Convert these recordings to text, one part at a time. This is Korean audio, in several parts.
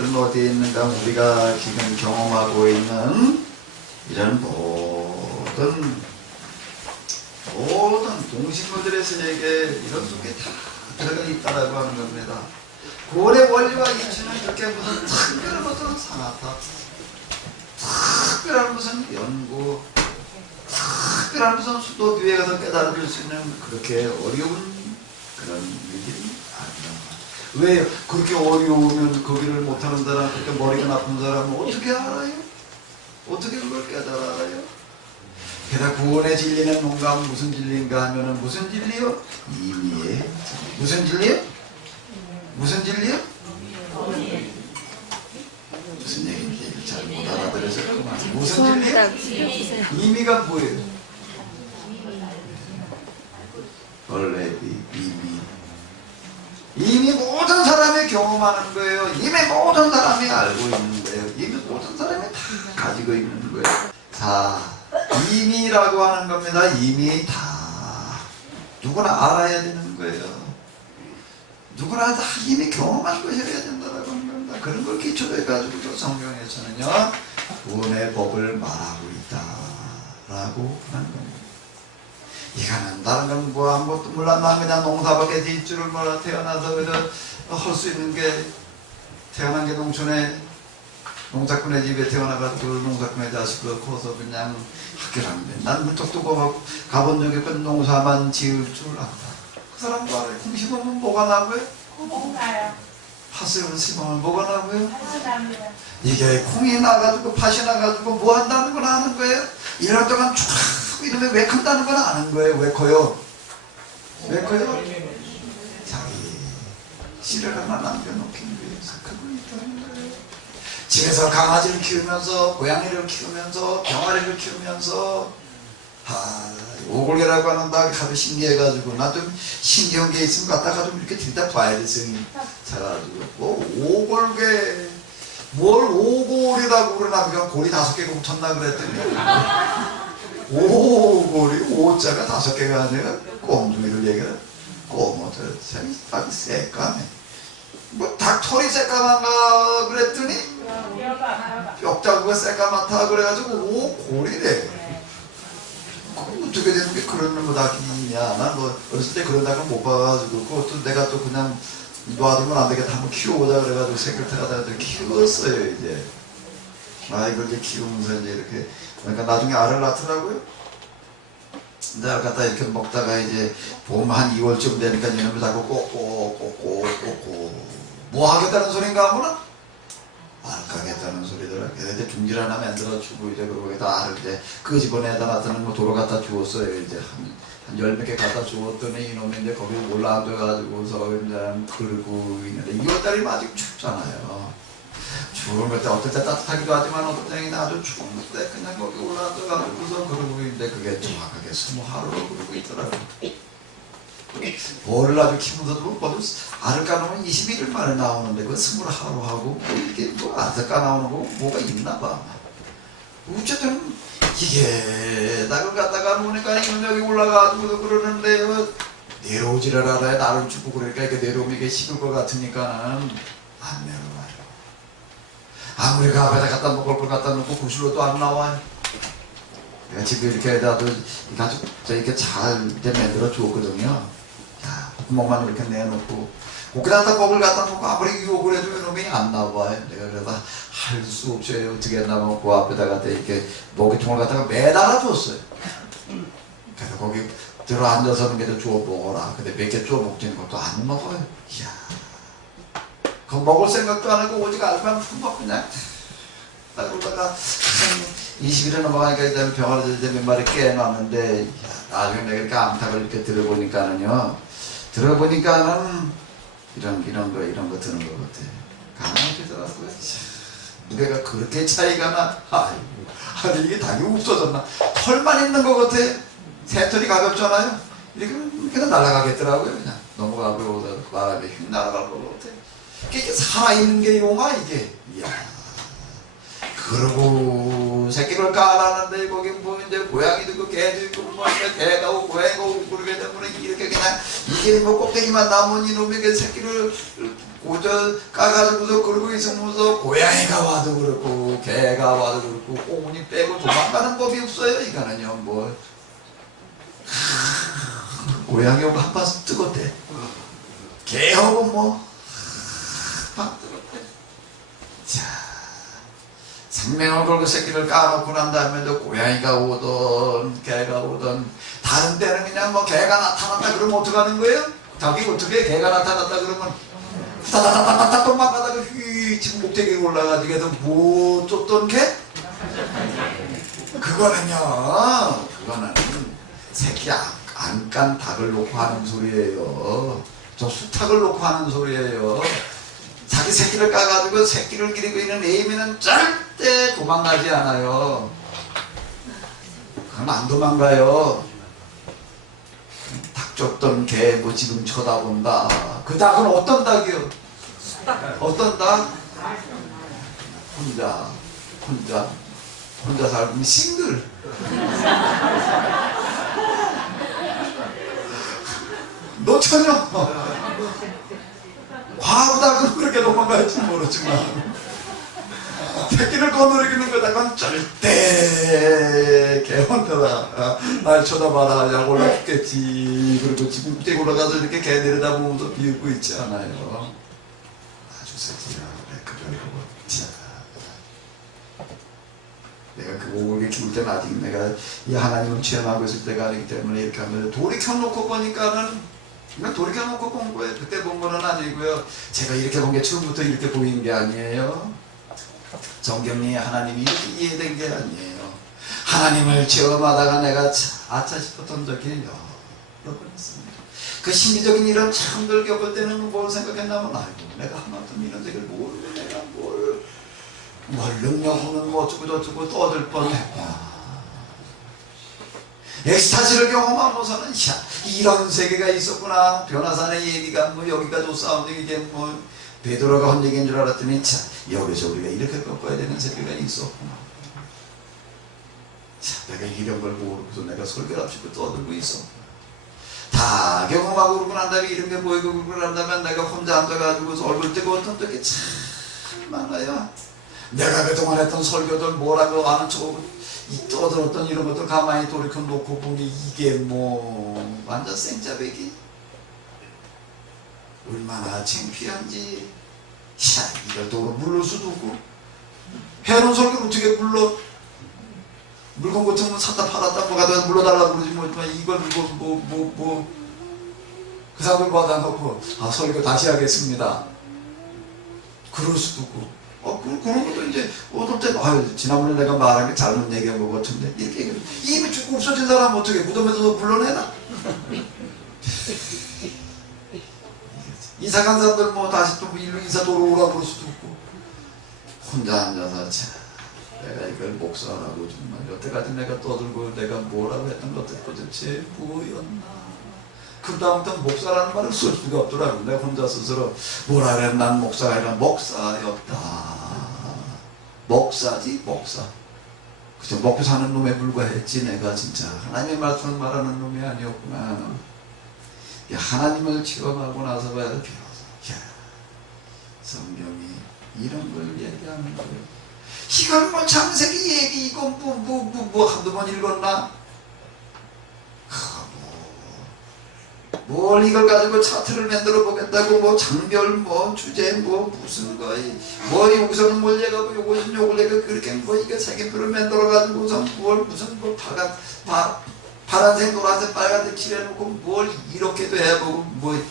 것들은 어디에 있는가? 우리가 지금 경험하고 있는 이런 모든 동식물들의 세계 이런 속에 다 들어가 있다라고 하는 겁니다. 고래 원리와 이치는 그렇게 무슨 특별한 어떤 산화타, 특별한 무슨 연구, 특별한 무슨 수도 뒤에 가서 깨달을 수 있는 그렇게 어려운 그런 일들이 아니라. 왜 그렇게 어려우면 거기를 못하는 사람, 그렇게 머리가 나쁜 사람은 어떻게 알아요? 어떻게 그걸 깨달아요? 게다가 구원의 진리는 뭔가 무슨 진리인가 하면은 무슨 진리요? 임의의 진리. 무슨 진리요? 무슨 진리요? 무슨 얘기인지 잘 못 알아들어서 그만. 무슨 진리요? 임의가 뭐예요? 원래 이미 모든 사람이 경험하는 거예요. 이미 모든 사람이 알고 있는 거예요. 이미 모든 사람이 다 가지고 있는 거예요. 자, 이미라고 하는 겁니다. 이미 다 누구나 알아야 되는 거예요. 누구나 다 이미 경험한 것이어야 된다고 하는 겁니다. 그런 걸 기초로 해가지고 성경에서는요, 구원의 법을 말하고 있다라고 하는 겁니다. 이거는 다른 건 뭐 아무것도 몰라. 난 그냥 농사밖에 될 줄을 몰라. 태어나서 그저 할 수 있는 게, 태어난 게 농촌에 농사꾼의 집에 태어나가지고 농사꾼의 자식으로 커서 그냥 학교라는데, 난 물떡도 가본 적이 없고 농사만 지을 줄 안다. 그 사람도 알아요. 콩 심으면 뭐가 나고요? 콩 나요. 팥을 심으면 뭐가 나고요? 팥이 납니다. 이게 콩이 나가지고 팥이 나가지고 뭐 한다는 건 아는 거예요? 이럴 동안 쫙 이러면 왜 큰다는 건 아는 거예요. 왜 커요? 왜 커요? 자기 씨를 하나 남겨놓기 위해서 크고 있다는 거예요. 집에서 강아지를 키우면서, 고양이를 키우면서, 병아리를 키우면서, 오골개라고 하는 닭이 하도 신기해가지고, 나 좀 신기한 게 있으면 갖다가 좀 이렇게 들다 봐야 돼, 성이 차가지고. 뭐, 오골개, 뭘 오골이라고 그러나, 그냥 골이 5개가 붙었나 그랬더니, 오골이, 오자가 5개가 아니라, 꼼둥이를 얘기해. 꼬모들, 참, 닭이 새까매. 뭐, 닭 털이 새까만가 그랬더니, 뼈자구가 새까맣다 그래가지고, 오골이래. 어떻게 되는 게 그런 놈의 닭이 있냐. 난 뭐, 어렸을 때 그런 닭은 못 봐가지고, 그것도 내가 또 그냥 놔두면 안 되겠다. 한번 키워보자 그래가지고, 생글태가 키웠어요, 이제. 이걸 이제 키우면서 이제 이렇게. 그러니까 나중에 알을 낳더라고요. 내가 갖다 이렇게 먹다가 이제 봄 한 2월쯤 되니까 이놈이 자꾸 꼬꼬꼬꼬꼬꼬 뭐 하겠다는 소린가 하면은 알 까겠다는 소리더라. 그래서 중질 하나 만들어주고 이제 그러고 다 알을 이제 끄집어내다 놨더니 뭐 도로 갖다 주었어요. 이제 한 10몇 개 갖다 주었더니 이놈이 이제 거기 올라앉아가지고서 이제 긁고 있는데 2월달이면 아직 춥잖아요. 추운 때 어떨 때 따뜻하기도 하지만 어떨 때는 아주 추운 때 그냥 거기 올라앉아가지고서 그러고 있는데 그게 정확하게 20하루로 그러고 있더라고요. 벌을 아주 키우면서도 뭐 알을 까놓으면 21일 만에 나오는데 그건 20하루 하고 뭐 이게 뭐 알을 까나오는 거 뭐가 있나 봐. 어쨌든 이게 닭을 갖다가 놓으니까 이놈 여기 올라가지고도 그러는데 내려오지를 않아요. 나를 주고 그러니까 이게 내려오면 이게 식을 것 같으니까는 안 내려와요. 아무리 그 앞에다 갖다 먹을 걸 갖다 놓고 구실로 또 안 나와요. 내가 지금 이렇게 해다도 가지고 이렇게 잘 이제 만들어 주었거든요. 자, 구멍만 이렇게 내놓고 거기다 껌을 갖다 놓고 아무리 유혹을 해도 이놈이 안 나와요. 내가 그래서 할 수 없어요. 어떻게 했나면 그 앞에다가 이렇게 먹이통을 갖다가 매달아 줬어요. 그래서 거기 들어 앉아서 몇 개 주워 먹어라. 근데 몇 개 주워 먹지는 것도 안 먹어요. 이야. 그거 먹을 생각도 안 하고 오직 알면 막 그냥 딱 그러다가 20일에 넘어가니까 이제 병원에서 이제 몇 마리 깨놨는데 나중에 내가 이렇게 암탉을 이렇게 들어보니까는요, 들어보니까는 이런 거 드는 것 같아. 강하더라고요. 무게가 그렇게 차이가 나. 아니 이게 닭이 없어졌나? 털만 있는 것 같아. 새털이 가볍잖아요. 이렇게 그냥 날아가겠더라고요. 그냥 넘어가고 바람에 휙 날아갈 것 같아. 이게 살아있는 게 용아 이게. 이야. 그러고 새끼를 까놨는데 거기 뭐 이제 고양이도 있고 개도 있고 뭐 개가 오고 고양이가 오고 그러게 되면 이렇게 그냥 이게 뭐 꼭대기만 남은 이놈이 그 새끼를 고저 까가지고서 그러고 있으면서 고양이가 와도 그렇고 개가 와도 그렇고 꼬문이 빼고 도망가는 법이 없어요. 이거는요 뭐 고양이 오고 한 바스 뜨겁대. 개하고 뭐 밥 뜨겁대. 자, 생명을 걸고 새끼를 까놓고 난 다음에도 고양이가 오던 개가 오던 다른 때는 그냥 뭐 개가 나타났다 그러면 어떡하는 거예요? 자기 어떻게 개가 나타났다 그러면 후다다다다다 도망가다가 지금 목대기에 올라가지고 계속 뭐 쫓던 개? 그거는 새끼 안 깐 닭을 놓고 하는 소리예요. 저 수탉을 놓고 하는 소리예요. 자기 새끼를 까가지고 새끼를 기르고 있는 애미는 절대 도망가지 않아요. 그럼 안 도망가요. 닭 쫓던 개 뭐 지금 쳐다본다. 그 닭은 어떤 닭이요? 어떤 닭? 혼자 살면 싱글. 너 전혀 과부닭은 그렇게 도망갈지 모르지만 새끼를 거느리는 거다간 절대 개혼더라. 날 쳐다봐라. 약 올라 죽겠지. 그리고 지금 떼 올라가서 이렇게 개 내려다보면서 비웃고 있지 않아요. 아주 새끼야. 그러려고 내가 그 오골계 키울 때는 아직 내가 이 하나님을 체험하고 있을 때가 아니기 때문에 이렇게 하면 돌이켜놓고 보니까는 그냥 돌이켜놓고 본 거예요. 그때 본 거는 아니고요. 제가 이렇게 본 게 처음부터 이렇게 보이는 게 아니에요. 성경이 하나님이 이렇게 이해된 게 아니에요. 하나님을 체험하다가 내가 아차 싶었던 적이 여러 번 있습니다. 그 심리적인 이런 참들 겪을 때는 뭘 생각했냐면 아이고 내가 하나도 이런 적을 모르고 내가 뭘 능력하면 뭐 어쩌고 저쩌고 떠들 뻔했구나. 엑스타시를 경험하고서는 이런 세계가 있었구나. 변화산의 얘기가 뭐 여기가 싸움이 이게 뭐 베드로가 한 얘기인 줄 알았더니 여기서 우리가 이렇게 겪어야 되는 세계가 있었구나. 내가 이런 걸 모르고서 내가 설교랍시고 떠들고 있어. 다 경험하고 그러고 난 다음에 이런 게 보이고 그러고 난 다음에 내가 혼자 앉아가지고서 얼굴 뜨거웠던 적이 참 많아요. 내가 그동안 했던 설교들 뭐라고 아는 척 이 떠들었던 이런 것들 가만히 돌이켜 놓고 보니 이게 뭐 완전 생짜배기. 얼마나 창피한지. 이걸 또 물을 수도 없고 해놓은 설교를 어떻게 물러. 물건 같은 거 샀다 팔았다 뭐 가다 물러달라고 그러지 뭐지만 이걸 그 사람을 받아놓고 설교 다시 하겠습니다. 그럴 수도 없고 그런 것도 이제 어떨 때 지난번에 내가 말한 게 잘못 얘기한 것 같은데 이렇게 얘기해. 이미 죽고 없어진 사람 어떻게 무덤에서 불러내나? 이사 간 사람들 뭐 다시 또 일로 이사 돌아오라고 그럴 수도 없고 혼자 앉아서 내가 이걸 목사라고 정말 여태까지 내가 떠들고 내가 뭐라고 했던 것들 도대체 뭐였나. 그 다음부터 목사라는 말을 쓸 수가 없더라고. 내가 혼자 스스로 뭐라 그래. 난 목사가 아니라 목사였다. 목사지 목사. 그저 먹고 사는 놈에 불과했지. 내가 진짜 하나님의 말씀을 말하는 놈이 아니었구나. 하나님을 체험하고 나서 봐야 비로소 성경이 이런 걸 얘기하는 거예요. 이건 뭐 창세기 얘기 이건 뭐 한두 번 읽었나? 뭘 이걸 가지고 차트를 만들어 보겠다고 뭐 장별 뭐 주제 뭐 무슨 거이 뭐 여기서는 뭘 얘기하고 요것은 요걸 얘기하고 그렇게 뭐 이게 색깔표를 만들어 가지고서 뭘 무슨 뭐 파란색 노란색 빨간색 칠해놓고 뭘 이렇게도 해보고 뭐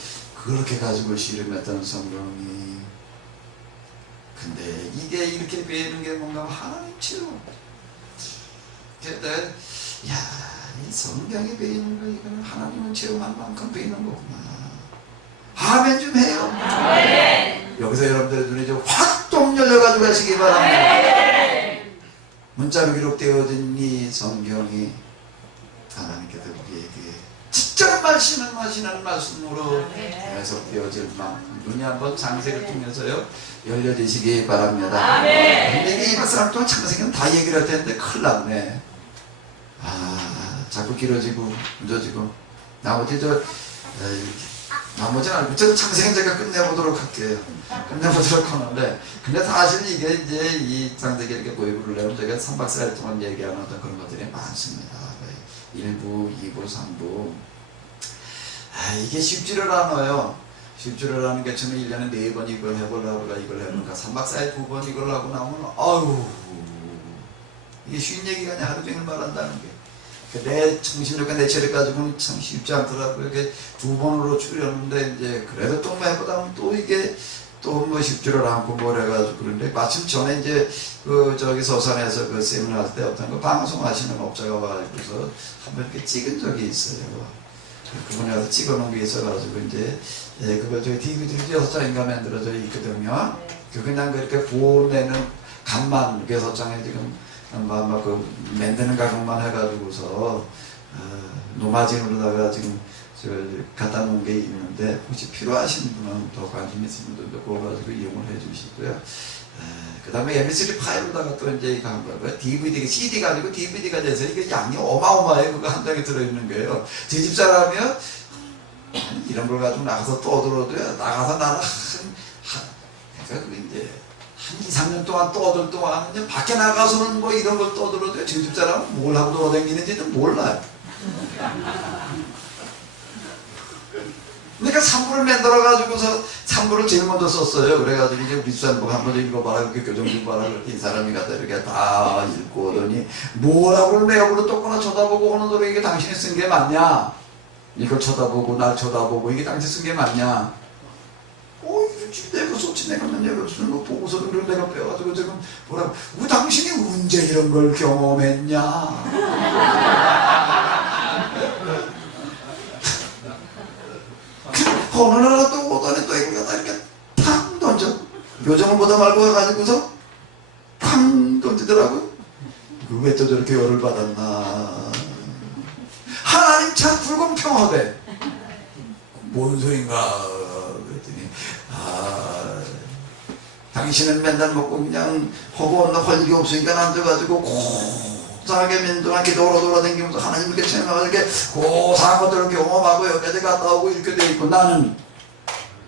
그렇게 가지고 씨름했던 성경이. 근데 이게 이렇게 배우는 게 뭔가 하나님 체험. 그때 이 성경이 배우는 거 이거는 하나님을 체험한 만큼 배우는 거구나. 아멘 좀 해요. 아멘. 여기서 여러분들의 눈이 좀 확 열려가지고 가시기 바랍니다. 아멘. 문자로 기록되어진 이 성경이 하나님께서 우리에게 적절한 말씀하시는 말씀으로 계속 되어질 만큼 눈이 한번 장세를 통해서요 열려지시기 바랍니다. 근데 이 사람 또 창세기는 다 얘기를 할 텐데 큰일 났네. 자꾸 길어지고 늦어지고 나머지는 알고 저 창세기는 제가 끝내보도록 할게요. 끝내보도록 하는데 근데 사실 이게 이제 이 창세기 이렇게 고유를 내면 제가 3박 4일 동안 얘기하는 어떤 그런 것들이 많습니다. 1부, 2부, 3부 이게 쉽지를 않아요. 쉽지를 않은 게 처음에 1년에 4번 이걸 해보려고 이걸 해보니까 3박 4일 2번 이걸 하고 나오면 아유 이게 쉬운 얘기가 아니야. 하루 종일 말한다는 게 내 정신력과 내 체력 가지고는 참 쉽지 않더라고요. 이게 2번으로 줄였는데 이제 그래도 또 해보다 보면 또 이게 또 뭐 쉽지를 않고 뭘 해가지고 그런데 마침 전에 이제 저기 서산에서 그 세미나 할 때 어떤 거 방송하시는 업자가 와가지고서 한번 이렇게 찍은 적이 있어요. 그분이 와서 찍어놓은 게 있어가지고 이제 그걸 저희 DVD를 6장인가 만들어져 있거든요. 그냥 그렇게 보내는 간만 6장에 지금 아마 그 만드는 가격만 해가지고서 노마진으로다가 지금 갖다 놓은 게 있는데 혹시 필요하신 분은 더 관심 있으신 분들도 그거 가지고 이용을 해 주시고요. 그 다음에 MP3 파일로다가 또 이제 이거 한 거고요. DVD, CD가 아니고 DVD가 돼서 이게 양이 어마어마해요. 그거 한 장에 들어있는 거예요. 제 집사람이요. 이런 걸 가지고 나가서 떠들어도요. 나가서 나는 그러니까 그 이제 한 2, 3년 동안 떠들 동안 이제 밖에 나가서는 뭐 이런 걸 떠들어도요. 제 집사람은 뭘 하고 돌아다니는지는 몰라요. 그러니까 산부를 만들어가지고서 산부를 제일 먼저 썼어요. 그래가지고 이제 우리 산부 한번 읽어봐라. 그렇게 교정좀 봐라. 그랬더니 이 사람이 갖다 이렇게 다 읽고 오더니 뭐라고 내역으로 똑바로 쳐다보고 오는 노래 이게 당신이 쓴 게 맞냐? 이걸 쳐다보고 날 쳐다보고 이게 당신 쓴 게 맞냐? 내가 쏟지 내가 쓰는 거 보고서 그걸 내가 빼가지고 지금 뭐라고 당신이 언제 이런 걸 경험했냐? 어느 나라 또 오더니 또 이걸 갖다 이렇게 탕 던져 요정을 보다 말고 해가지고서 탕 던지더라고요. 왜 또 저렇게 열을 받았나? 하나님 참 불공평하대. 뭔 소린가 그랬더니 당신은 맨날 먹고 그냥 허구없는 헐기 없으니까 앉아가지고 고상하게 맨동안 이렇게 돌아다니면서 하나님 이렇게 생각하고 이렇게 고상한 것들을 경험하고 여기까지 갔다 오고 이렇게 돼 있고 나는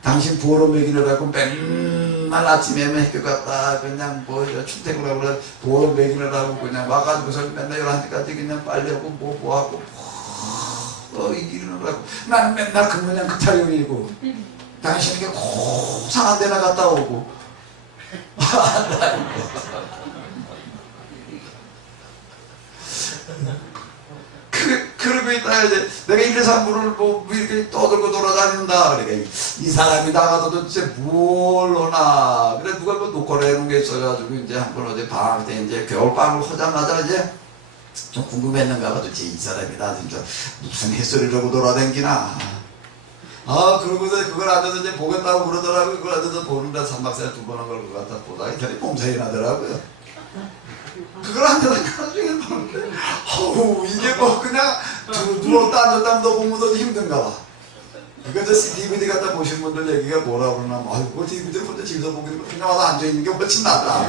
당신 부어로 먹이느라고 맨날 아침에 학교 갔다 그냥 뭐 출퇴근하고 그래 부어로 먹이느라고 그냥 와가지고서 맨날 11시까지 그냥 빨래하고 뭐 하고 이러느라고 나는 맨날 그냥 그 타령이고 당신에게 고상한 데나 갔다 오고 그러고 있다가 이제 내가 1, 2, 3부를 뭐 이렇게 떠들고 돌아다닌다. 그러니까 이 사람이 나가서 도대체 뭘 오나. 그래 누가 뭐 녹화를 해놓은 게 있어가지고 이제 한번 어제 방학 때 이제 겨울방을 하자마자 이제 좀 궁금했는가 봐. 도대체 이 사람이 나 진짜 무슨 햇소리를 하고 돌아다니나. 그러고서 그걸 앉아서 이제 보겠다고 그러더라고요. 그걸 앉아서 보는데 3박 4일 2번 한 걸 그거 갖다 보다가 이렇게 몸살이 나더라고요. 그걸 앉아서 나중에 보는데 이게 뭐 그냥 누웠다 앉았다 하면 너 보면서 힘든가 봐. 그거 저 DVD 갖다 보신 분들 얘기가 뭐라 그러나 아이고 DVD 혼자 집에서 보게 되면 그냥 와서 앉아있는 게 훨씬 낫다.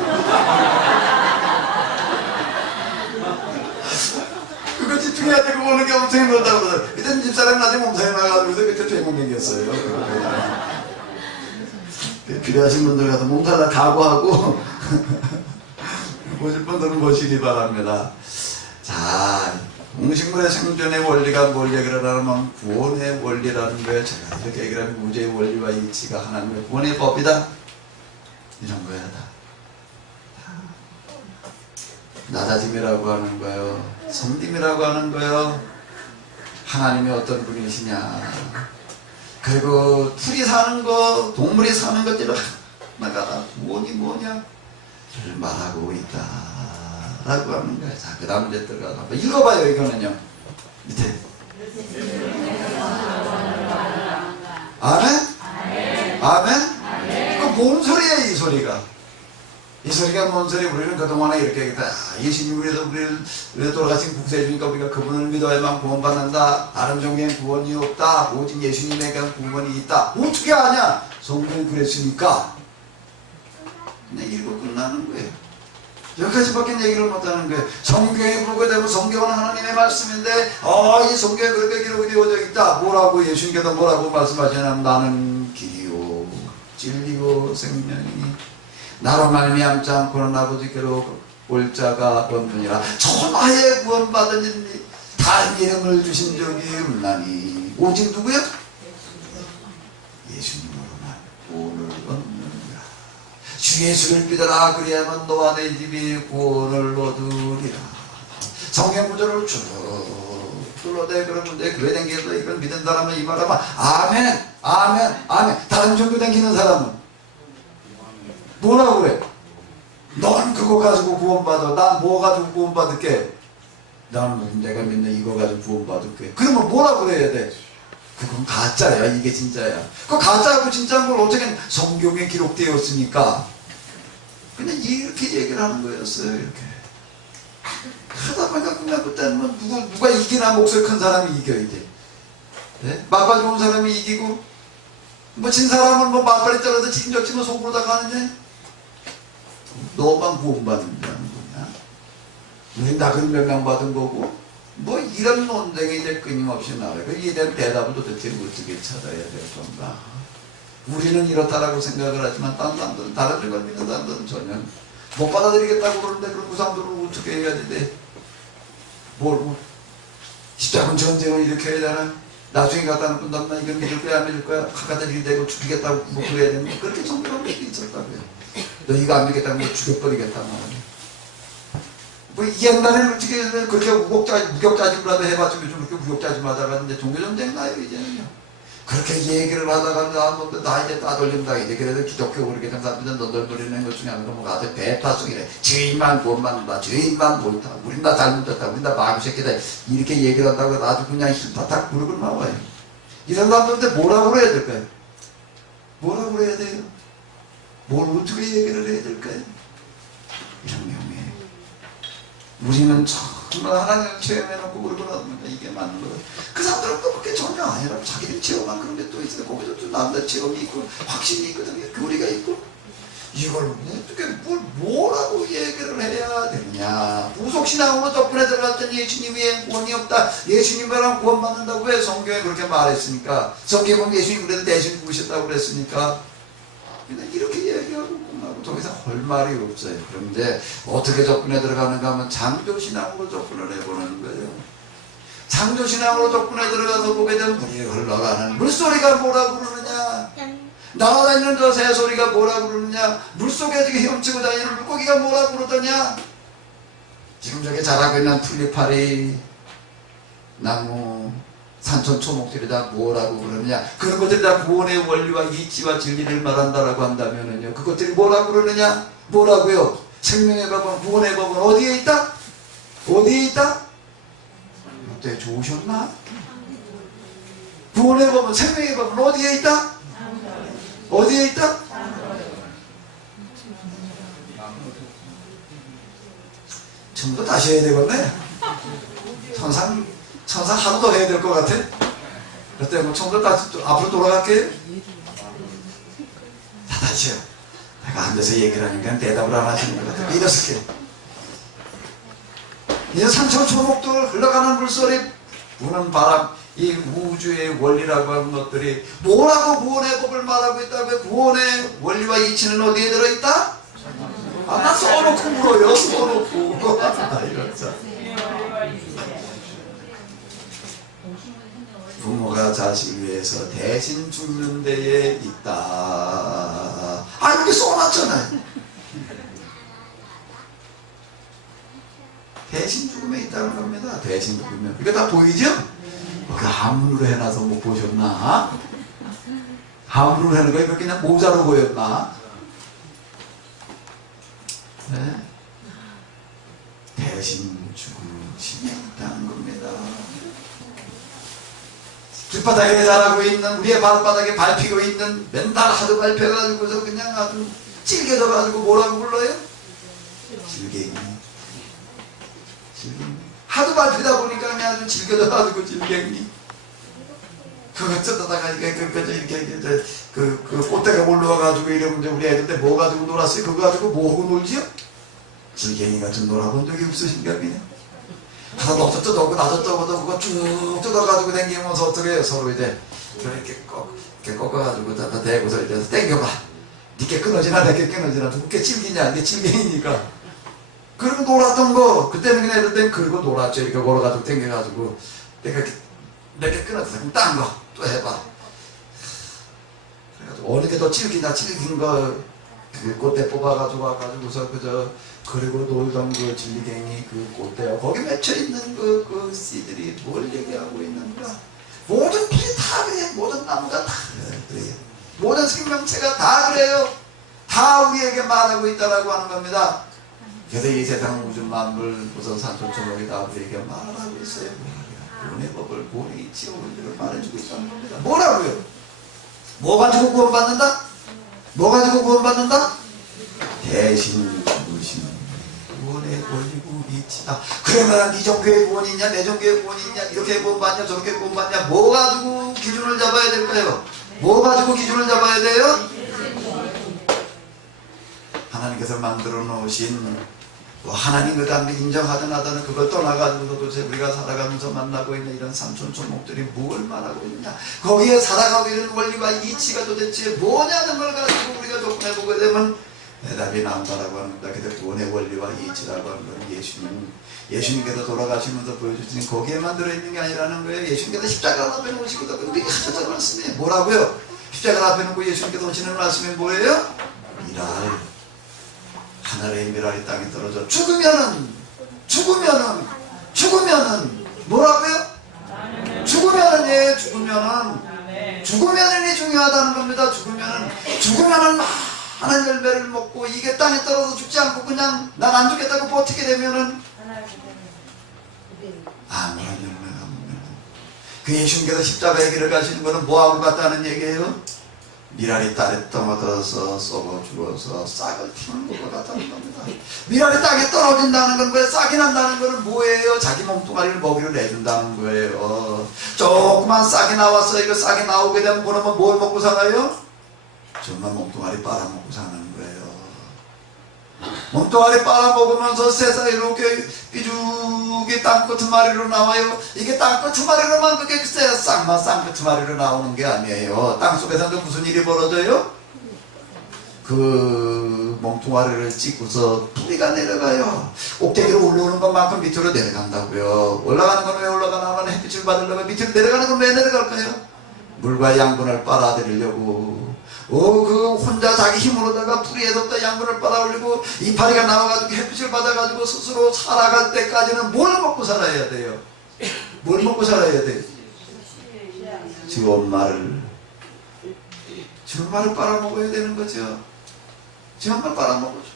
그거 집중해야 되고 보는 게 엄청 힘들다고 그러더라고요. 그때 집사람이 나중에 몸살이 나가지고 그때 죄만 생겼어요. 필요하신 분들 가서 몸살 다 각오하고 보실 분들은 보시기 바랍니다. 자, 동식물의 생존의 원리가 뭘 얘기를 하면 구원의 원리라는 거예요. 제가 이렇게 얘기를 하면 우주의 원리와 이치가 하나님의 구원의 법이다. 이런 거야 다. 낮아짐이라고 하는 거예요. 섬김이라고 하는 거예요. 하나님이 어떤 분이시냐. 그리고 풀이 사는 거, 동물이 사는 것들을 하나가 구원이 뭐냐 를 말하고 있다 라고 하는 거예요. 자, 그 다음 이제 들어가서 한번 읽어봐요. 이거는요 밑에 아멘? 아멘? 그 뭔 소리야 이 소리가? 이 소리가 뭔 소리? 우리는 그동안에 이렇게 했다. 예수님이 우리를 돌아가신 국세주니까 우리가 그분을 믿어야만 구원받는다. 다른 종교엔 구원이 없다. 오직 예수님에게만 구원이 있다. 어떻게 아냐? 성경이 그랬으니까. 그냥 읽고 끝나는 거예요. 여기까지밖에 얘기를 못하는 거예요. 성경에 보게 되면 성경은 하나님의 말씀인데 이 성경에 그렇게 기록이 되어져 있다. 뭐라고 예수님께서 뭐라고 말씀하시냐면 나는 길이요 진리요 생명이니 나로 말미암지 않고는 아버지께로 올 자가 없느니라. 천하에 구원받은 이니 다른 이름을 주신 적이 없나니 오직 누구요? 예수님으로만 구원을 얻느니라. 주 예수를 믿어라 그리하면 너와 내 집이 구원을 얻으리라. 성경 구절을 쭉 뚫어대. 그러면 내 교회 댕겨서 이걸 믿은 사람은 이 말하면 아멘 아멘 아멘. 다른 종교 댕기는 사람은 뭐라고 그래? 넌 그거 가지고 구원받아. 난 뭐 가지고 구원받을게? 나는 내가 믿는 이거 가지고 구원받을게. 그러면 뭐라고 그래야 돼? 그건 가짜야. 이게 진짜야. 그 가짜하고 진짜인 걸 어떻게 성경에 기록되었으니까 그냥 이렇게 얘기를 하는 거였어요. 이렇게 하다 보니까 그냥 그때는 뭐 누가 이기나 목소리 큰 사람이 이겨 이제. 네? 말빨 좋은 사람이 이기고 뭐 진 사람은 뭐 말빨이 떨어져 책임졌지만 속으로 다 가느냐? 너만 구원받는다는 거냐? 우리 나그네 명령받은 거고 뭐 이런 논쟁이 이제 끊임없이 나와요. 이에 대한 대답을 도대체 어떻게 찾아야 될 건가? 우리는 이렇다라고 생각을 하지만 다른 사람들은 다른 종을 믿는 사람들은 전혀 못 받아들이겠다고 그러는데 그럼 그 사람들은 어떻게 해야지 돼? 뭐 십자군 전쟁을 일으켜야 되나? 나중에 갖다 놓고 나 이거 믿을 거야 안 믿을 거야? 갖다 이렇게 되고 죽이겠다고 뭐 그래야 되는 그렇게 정리하는 게 있었다고요. 너 이거 안 믿겠다면 뭐 죽여버리겠다 말이야. 뭐 옛날에는 어떻게 그렇게 무격자짐이라도 해봤지 요즘 그렇게 무격자짐 하다가 이제 종교전쟁 나요 이제는요. 그렇게 얘기를 하다가 나 이제 따돌린다 이제 그래도 기독교 그렇게 된 사람들은 너덜너리는 것 중에 하나가 뭐가 아주 배타성이래. 죄인만 구원받는다. 죄인만 옳다. 우린 다 잘못했다. 우린 다 마귀 새끼다. 이렇게 얘기를 한다고 아주 그냥 힐타탁 부르고 나와요. 이런 사람들한테 뭐라고 해야 될까요? 뭐라고 해야 돼요? 뭘 어떻게 얘기를 해야 될까요? 이런 내용이에요. 우리는 정말 하나님을 체험해놓고 그러고 나면 이게 맞는 거예요. 그 사람들은 또 그렇게 전혀 아니라 자기들 체험한 그런 게 또 있어요. 거기서 또 남들 체험이 있고 확신이 있거든요. 교리가 있고 이걸 어떻게 뭐라고 얘기를 해야 되느냐. 부속신앙으로 접근해 들어갔더니 예수님이 구원이 없다. 예수님이랑 구원받는다고 왜 성경에 그렇게 말했으니까. 성경에 보면 예수님 그래도 대신 죽으셨다고 그랬으니까 그냥 이렇게 얘기하고 끝나고 더 이상 할 말이 없어요. 그런데 어떻게 접근해 들어가는가 하면 창조신앙으로 접근을 해보는 거예요. 창조신앙으로 접근해 들어가서 보게 되면 물이 흘러가는 물소리가 뭐라고 그러느냐, 날아다니는 저 새소리가 뭐라고 그러느냐, 물속에 지금 헤엄치고 다니는 물고기가 뭐라고 그러더냐, 지금 저기 자라고 있는 풀잎파리, 나무, 산천 초목들이 다 뭐라고 그러느냐, 그런 것들이 다 구원의 원리와 이치와 진리를 말한다라고 한다면은요, 그것들이 뭐라고 그러느냐, 뭐라고요? 생명의 법은, 구원의 법은 어디에 있다? 어디에 있다? 어때, 좋으셨나? 구원의 법은, 생명의 법은 어디에 있다? 어디에 있다? 처음부터 다시 해야 되겠네. 천상 하루 더 해야 될 것 같아. 그때 뭐 처음부터 다시 앞으로 돌아갈게요. 자, 다시요. 내가 앉아서 얘기를 하니까 대답을 안 하시는 것 같아. 일어설게. 이제 산천 초목들 흘러가는 물소리, 부는 바람, 이 우주의 원리라고 하는 것들이 뭐라고 구원의 법을 말하고 있다고요? 구원의 원리와 이치는 어디에 들어있다? 아, 나 써놓고 물어요. 써놓고. 이렇죠. 부모가 자식을 위해서 대신 죽는 데에 있다. 아, 여기 써놨잖아요. 대신 죽음에 있다는 겁니다. 대신 죽으면. 이거 다 보이죠? 그 한문으로 해놔서 못 보셨나? 한문으로 해놓은 거 이거 그냥 모자로 보였나? 네? 대신 죽음이 있다는 겁니다. 길바닥에 자라고 있는 우리의 발바닥에 밟히고 있는 맨날 하도 밟혀가지고서 그냥 아주 찔겨져가지고 뭐라고 불러요? 질갱이. 하도 밟히다 보니까 그냥 아주 질겨져가지고 질갱이. 그거 뜯다가 이렇게 꽃대가 올라와가지고 이러면 이제 우리 애들 때 뭐 가지고 놀았어요? 그거 가지고 뭐 하고 놀지요? 질갱이 같은 놀아본 적이 없으신가 보네. 하나 너도 뜯어오고 나도 뜯어오고 그거 쭉 뜯어가지고 댕기면서 어떻게 해요? 서로 이제 이렇게 꺾어가지고 다 대고서 이제 땡겨봐. 니께 끊어지나 내게 끊어지나 누구께 질기냐 이게 질갱이니까. 그리고 놀았던 거 그때는 그냥 애들 땐 그리고 놀았죠. 이렇게 걸어가지고 땡겨가지고 내게 끊어지나 그럼 딴 거 또 해봐. 그래가지고 어느 게 더 질기냐 질긴 거 그 꽃대 뽑아가지고 와가지고서 그리고 놀던 그 질리갱이 그 꽃대요. 거기 맺혀있는 그 씨들이 뭘 얘기하고 있는가. 모든 풀이 다 그래요. 모든 나무가 다 그래요. 모든 생명체가 다 그래요. 다 우리에게 말하고 있다라고 하는 겁니다. 그래서 이 세상 우주 만물 무슨 산천초목이 다 우리에게 말하고 있어요. 구원의 법을 구원의 이치와 원리를 말해주고 있다는 겁니다. 뭐라고요? 뭐 가지고 구원받는다? 뭐 가지고 구원받는다? 대신 죽으신 구원의 원리고 이치다. 그러면 네 종교의 구원이 있냐 내 종교의 구원이 있냐 이렇게 구원받냐 저렇게 구원받냐 뭐 가지고 기준을 잡아야 될까요? 뭐 가지고 기준을 잡아야 돼요? 하나님께서 만들어 놓으신 뭐 하나님 그 다음에 인정하든 하든 그걸 떠나가지고 도대체 우리가 살아가면서 만나고 있는 이런 산천초목들이 뭘 말하고 있냐 거기에 살아가고 있는 원리와 이치가 도대체 뭐냐는 걸 가지고 우리가 접근해보게 되면 대답이 나온다라고 합니다. 그래서 구원의 원리와 이치라고 하는 건 예수님께서 돌아가시면서 보여주신 거기에만 들어있는 게 아니라는 거예요. 예수님께서 십자가 앞에 놓으시고도 우리가 하셨다는 말씀이 뭐라고요? 십자가 앞에 놓고 예수님께서 오시는 말씀이 뭐예요? 미랄 하늘의 미랄이 땅에 떨어져 죽으면은 뭐라고요? 죽으면은 죽으면은 중요하다는 겁니다. 죽으면은 많은 열매를 먹고 이게 땅에 떨어져 죽지 않고 그냥 난 안 죽겠다고 버티게 되면은 아무런 열매가 없는 그 예수님께서 십자가의 길을 가시는 것은 뭐하고 같다는 얘기예요? 미랄이 땅에 떨어져서 썩어 죽어서 싹을 틔우는 것과 같다는 겁니다. 미랄이 땅에 떨어진다는 건 왜 싹이 난다는 것은 뭐예요? 자기 몸뚱아리를 먹이를 내준다는 거예요. 조그만 싹이 나왔어. 이거 싹이 나오게 되면 그러면 뭘 먹고 살아요? 정말 몸뚱아리 빨아먹고 사는 거예요. 몸뚱아리 빨아먹으면서 세상에 이렇게 삐죽이 땅끝마리로 나와요. 이게 땅끝마리로만 그게 쌍만 땅끝마리로 나오는 게 아니에요. 땅속에서도 무슨 일이 벌어져요? 그 몸뚱아리를 찍고서 뿌리가 내려가요. 꼭대기로 올라오는 것만큼 밑으로 내려간다고요. 올라가는 건 왜 올라가나? 햇빛을 받으려면 밑으로 내려가는 건 왜 내려갈까요? 물과 양분을 빨아들이려고. 그 혼자 자기 힘으로다가 뿌리에서부터 양분을 빨아올리고 이파리가 나와가지고 햇빛을 받아가지고 스스로 살아갈 때까지는 뭘 먹고 살아야 돼요? 뭘 먹고 살아야 돼요? 지엄마를 빨아먹어야 되는 거죠. 지엄마를 빨아먹어죠.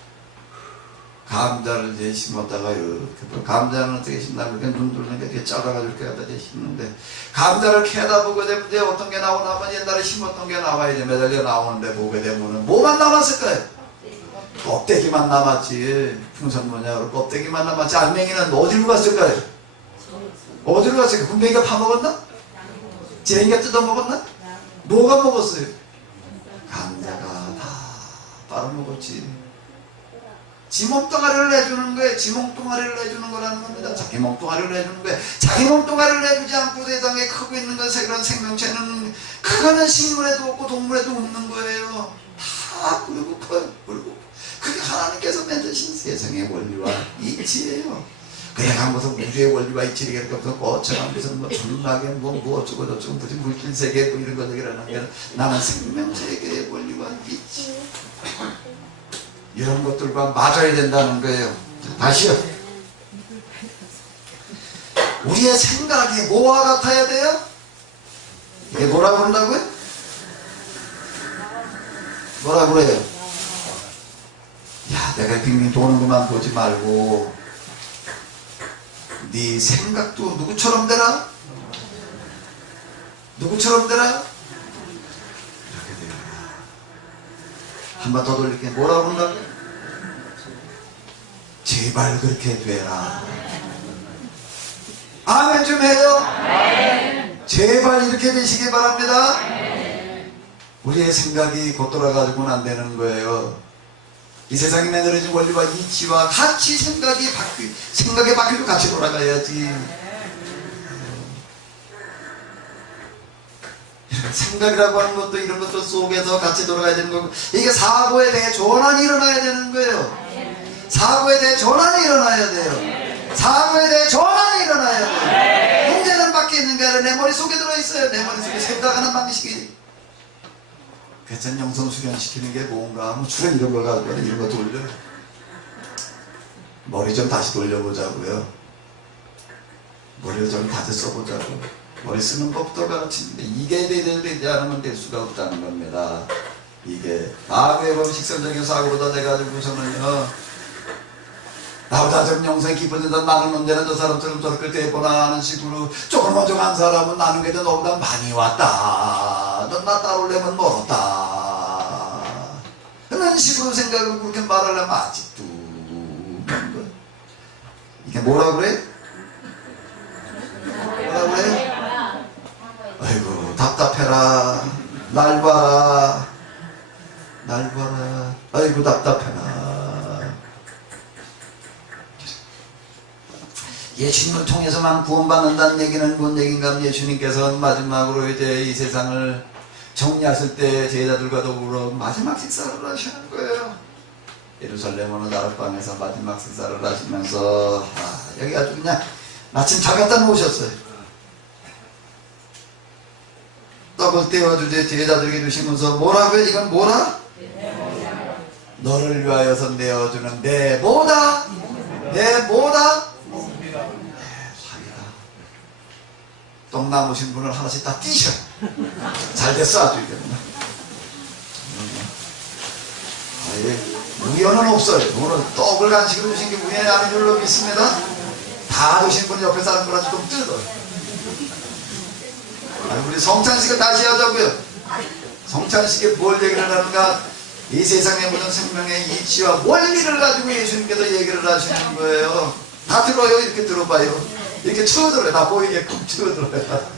감자를 이제 심었다가 이렇게 감자는 어떻게 심나면 이렇게 눈 돌는 게 이렇게 잘라가지고 이렇게 갖다 심는데 감자를 캐다 보게 되면 이제 어떤 게 나오냐면 옛날에 심었던 게 나와야 이제 매달려 나오는데 보게 되면은 뭐만 남았을까요? 껍데기만 남았지. 풍선모냐로 껍데기만 남았지. 알맹이는 어디로 갔을까요? 어디로 갔을까요? 군뱅이가 파먹었나? 지렁이가 뜯어먹었나? 뭐가 먹었어요? 감자가 다 빨아먹었지. 지 몸뚱아리를 내주는 거예요. 지 몸뚱아리를 내주는 거라는 겁니다. 자기 몸뚱아리를 내주는 거예요. 자기 몸뚱아리를 내주지 않고 세상에 크고 있는 그런 생명체는 그거는 식물에도 없고 동물에도 없는 거예요. 다 그리고 그게 하나님께서 만드신 세상의 원리와 이치예요. 그냥 무슨 우주의 원리와 이치를 이렇게 없어 거쳐간 무슨 뭐 존나게 뭐 어쩌고 저쩌고 무슨 물질 세계 뭐 이런 것들이라는 게 나는 생명체계의 원리와 이치 이런 것들과 맞아야 된다는 거예요. 다시요. 우리의 생각이 뭐와 같아야 돼요? 이게 뭐라고 그런다고요? 뭐라고 그래요? 야, 내가 빙빙 도는 것만 보지 말고 네 생각도 누구처럼 되라? 누구처럼 되라? 이렇게 돼요. 한 번 더 돌릴게. 뭐라고 그런다고요? 제발 그렇게 되라. 아멘 좀 해요. 제발 이렇게 되시기 바랍니다. 우리의 생각이 곧 돌아가지고는 안 되는 거예요. 이 세상에 매너리즘 원리와 이치와 같이 생각이 바뀌고 같이 돌아가야지. 생각이라고 하는 것도 이런 것도 속에서 같이 돌아가야 되는 거고, 이게 사고에 대해 전환이 일어나야 되는 거예요. 사고에 대해 전환이 일어나야 돼요. 사고에 대해 전환이 일어나야 돼요. 문제는 밖에 있는 게 아니라 내 머릿속에 들어있어요. 내 머릿속에 생각하는 방식이. 그래서 영성 수련시키는 게 뭔가 하면 주로 이런 걸 가지고 이런 거 돌려. 머리 좀 다시 돌려보자고요. 머리를 좀 다시 써보자고. 머리 쓰는 법도 가르치는데 이게 되지 않으면 될 수가 없다는 겁니다. 이게 과거에 보면 식선적인 사고로다 돼가지고서는요, 나보다 좀 영성이 깊어진다, 나는 언제나 저 사람처럼 저렇게 되보나 하는 식으로 조금어정한 사람은 나는 그래도 너보다 많이 왔다, 넌 나 따라오려면 멀었다 그런 식으로 생각을 그렇게 말하려면 아직도 이게 뭐라 그래? 뭐라 그래? 아이고 답답해라, 날 봐라, 날 봐라, 아이고 답답해라. 예수님을 통해서만 구원받는다는 얘기는 뭔 얘기인가 하면, 예수님께서는 마지막으로 이제 이 세상을 정리하실 때 제자들과 더불어 마지막 식사를 하시는 거예요. 예루살렘 어느 다락방에서 마지막 식사를 하시면서 여기 아주 그냥 마침 잘 갖다 놓으셨어요. 떡을 떼어주제 제자들에게 주시면서 뭐라고요? 이건 뭐라? 너를 위하여서 내어주는 내 뭐다? 내 뭐다? 떡 남으신 분을 하나씩 다 띄셔. 잘 됐어 아주. 우연은 없어요. 오늘 떡을 간식으로 주신 게 우연이 아닌 줄로 믿습니다. 다 드신 분 옆에 사는 분한테 좀 뜯어요. 우리 성찬식을 다시 하자고요. 성찬식에 뭘 얘기를 하는가? 이 세상의 모든 생명의 이치와 원리를 가지고 예수님께서 얘기를 하시는 거예요. 다 들어요. 이렇게 들어봐요. 이렇게 쳐들어요. 다 보이게끔 쳐들어요.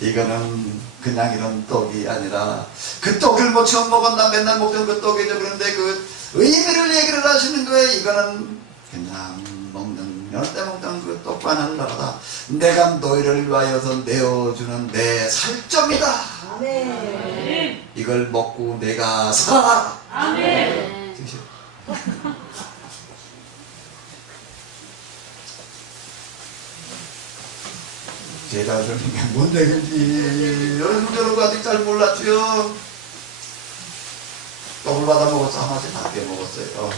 이거는 그냥 이런 떡이 아니라 그 떡을 뭐 처음 먹었나 맨날 먹던 그 떡이죠. 그런데 그 의미를 얘기를 하시는 거예요. 이거는 그냥 먹는 여느 때 먹던 그 떡과는 다르다. 내가 너희를 위하여서 내어주는 내 살점이다. 아멘. 이걸 먹고 내가 살아라. 아멘. 제자들은 이게 뭔 얘기인지 여러분들은 아직 잘 몰랐죠. 떡을 받아 먹었어. 하나씩 밖에 먹었어요.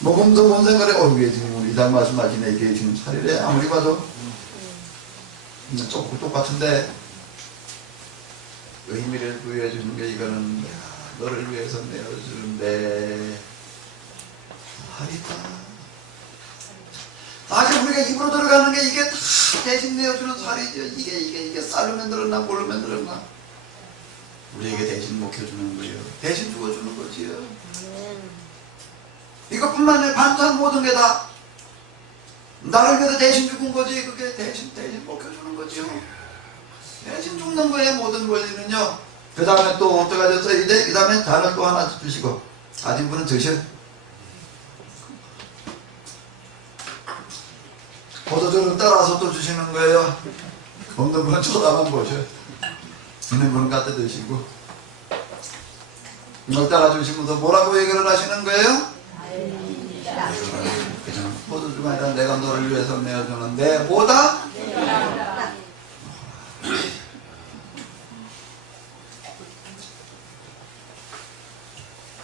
먹으면서 뭔 생각에 이게 지금 이장 말씀하시네. 이게 지금 살이래. 아무리 봐도 조금 똑같은데 의미를 부여해 주는 게, 이거는 너를 위해서 내어주는 내 살이다. 아직 우리가 입으로 들어가는 게 이게 다 대신 내어주는 살이죠. 이게 쌀로 만들었나 뭘로 만들었나 우리에게 대신 먹혀주는 거예요. 대신 죽어주는 거지요. 이것뿐만 아니라 반찬 모든 게 다 나를 위해서 대신 죽은 거지. 그게 대신 먹혀주는 거지요. 대신 죽는 거예요. 모든 권리는요. 그 다음에 또 어떻게 하셨어요? 이제 그 다음에 잔을 또 하나 주시고, 가진 분은 드셔. 포도주를 따라서 또 주시는 거예요. 없는 분은 쳐다만 보셔. 있는 분은 갖다 드시고. 이걸 따라 주시면서 뭐라고 얘기를 하시는 거예요? 그냥 포도주가 아니라 내가 너를 위해서 내어주는 내 뭐다?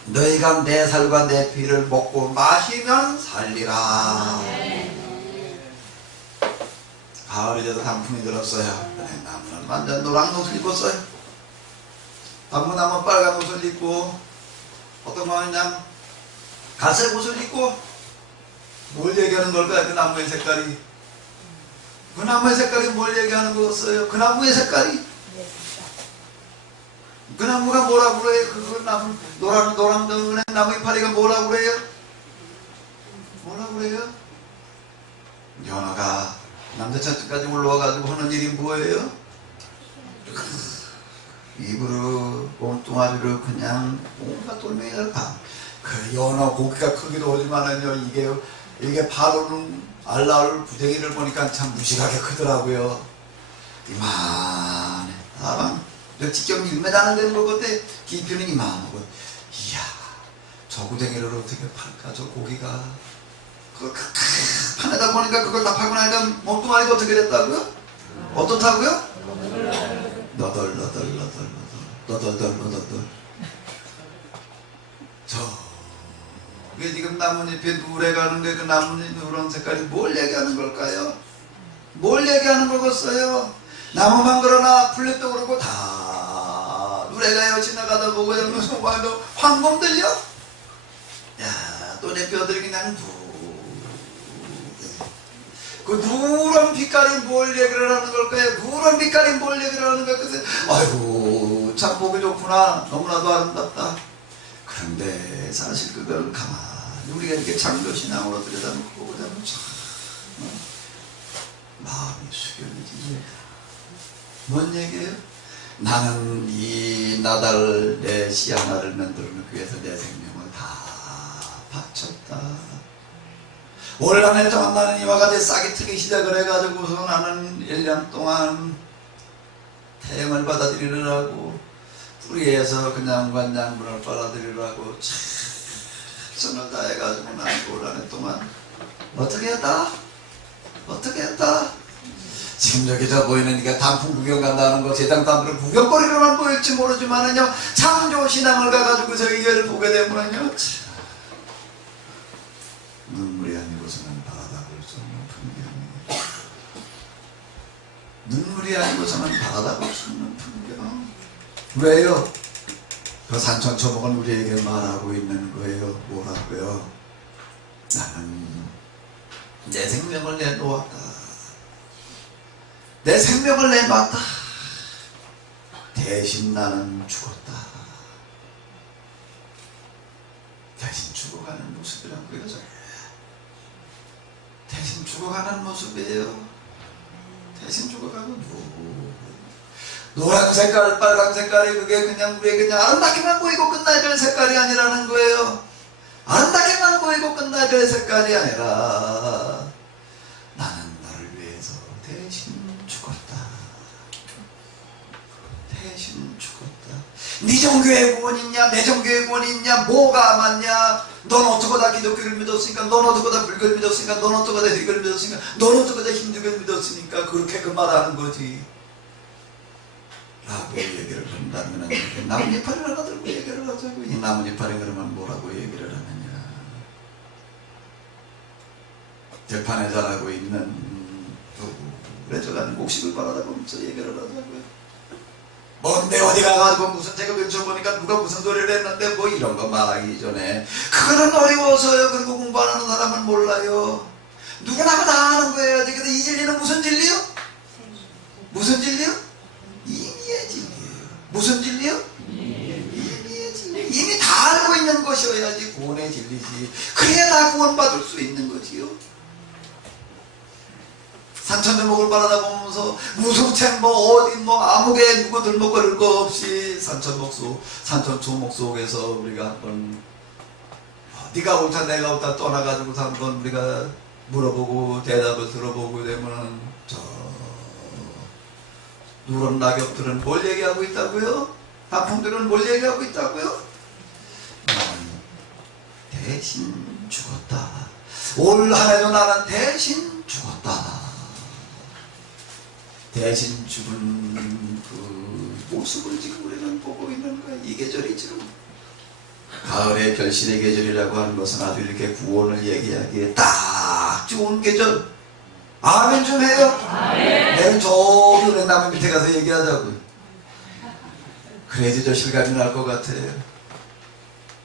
너희가 내 살과 내 피를 먹고 마시면 살리라. 가을이 돼서 단풍이 들었어요. 나무는 완전 노란 옷을 입었어요. 단무나무 빨간 옷을 입고, 어떤 거 그냥 갈색 옷을 입고. 뭘 얘기하는 걸까요? 그 나무의 색깔이. 그 나무의 색깔이 뭘 얘기하는 거였어요? 그 나무의 색깔이. 그 나무가 뭐라고 그래요? 그 나무, 노란 나무 이파리가 뭐라고 그래요? 뭐라 그래요? 연어가 남대천까지 올라와가지고 하는 일이 뭐예요? 입으로 몸뚱아리로 그냥 온갖 돌멩이를 그 연어 고기가 크기도 하지만은요, 이게 바로는 알라를 부쟁이를 보니까 참 무식하게 크더라고요. 이만해. 직접 1m는 되는 것 같아. 깊이는 이만하고. 이야, 저 구덩이를 어떻게 팔까, 저 고기가. 그걸 판에다 보니까 그걸 다 팔고 나니까 몸뚱아리가 어떻게 됐다고요? 어떻다고요? 너덜너덜. 저게 지금 나뭇잎에 누래 가는데 그 나뭇잎 누런 색깔이 뭘 얘기하는 걸까요? 뭘 얘기하는 거겠어요? 나무만 그러나 풀잎도 그렇고 다 누래가요. 지나가다 보고 무슨 말도 황금 들려? 야, 또 내 뼈들이 그냥 그 누런 빛깔이 뭘 얘기를 하는 걸까요? 누런 빛깔이 뭘 얘기를 하는 걸까요? 아이고, 참 보기 좋구나. 너무나도 아름답다. 그런데 사실 그걸 가만히 우리가 이렇게 장조신앙으로 들여다보고 보자면 참 마음이 숙연해지지. 뭔 얘기예요? 나는 이 나달 내 씨 하나를 만들어놓기 위해서 내 생명을 다 바쳤다. 올 한 해 동안 나는 이와 같이 싹이 트기 시작을 해가지고서 나는 1년 동안 태양을 받아들이려고 뿌리에서 그냥 관양분을 빨아들이려고 최선을 다해가지고 나는 올 한 해 동안 어떻게 했다? 지금 여기 저 보이는 이게 단풍 구경 간다는 거, 재당단들은 구경거리로만 보일지 모르지만은요, 창조신앙을 가가지고 저기 교회를 보게 되면은요, 눈물이 아니고서는 바라다볼 수 없는 풍경이에요. 눈물이 아니고서는 바라다볼 수 없는 풍경. 왜요? 그 산천초목은 우리에게 말하고 있는 거예요. 뭐라고요? 나는 내 생명을 내놓았다. 내 생명을 내놨다. 대신 나는 죽었다. 대신 죽어가는 모습이란 거죠. 대신 죽어가는 모습이에요. 대신 죽어가는 노란 색깔, 빨간 색깔이 그게 그냥 우리에게 그냥 아름답게만 보이고 끝나야 될 색깔이 아니라는 거예요. 아름답게만 보이고 끝나야 될 색깔이 아니라 나는 너를 위해서 대신 죽었다. 대신 죽었다. 네 종교의 구원이 있냐, 내 종교의 구원이 있냐, 뭐가 맞냐? 넌 어떻게 기독교를 믿었으니까, 넌 어떻게 불교를 믿었으니까, 넌 어떻게 회교를 믿었으니까, 넌 어떻게 힌두교를 믿었으니까 그렇게 그 말하는 거지 라고 얘기를 한다면 나뭇잎파리 하나 들고 얘기를 하자고. 이 나뭇잎파리 그러면 뭐라고 얘기를 하느냐. 재판에 자라고 있는 그래져가는 곡식을 바라다 보면서 얘기를 하자고요. 뭔데 어디 가가지고 무슨 제가 외쳐보니까 누가 무슨 소리를 했는데 뭐 이런 거 말하기 전에 그거는 어려워서요. 그리고 공부하는 사람은 몰라요. 누구나 다 아는 거예요. 근데 이 진리는 무슨 진리요? 무슨 진리요? 임의의 진리예요. 무슨 진리요? 임의의 진리. 이미 다 알고 있는 것이어야지 구원의 진리지. 그래야 다 구원받을 수 있는 거지요. 산천초목을 바라다 보면서 무슨 책 어디 아무개 누구 들먹거릴 거 없이 산천초목 속에서 우리가 한번 네가 옳다 내가 옳다 떠나가지고 한번 우리가 물어보고 대답을 들어보고 되면은 저 누런 낙엽들은 뭘 얘기하고 있다고요? 단풍들은 뭘 얘기하고 있다고요? 대신 죽었다. 올 한해도 나는 대신 죽었다. 대신 죽은 그 모습을 지금 우리는 보고 있는 거야. 이 계절이 지금 가을의 결실의 계절이라고 하는 것은 아주 이렇게 구원을 얘기하기에 딱 좋은 계절. 아멘 좀 해요. 아멘. 내가 저기 나무 밑에 가서 얘기하자고요. 그래야지 저 실감이 날 것 같아요.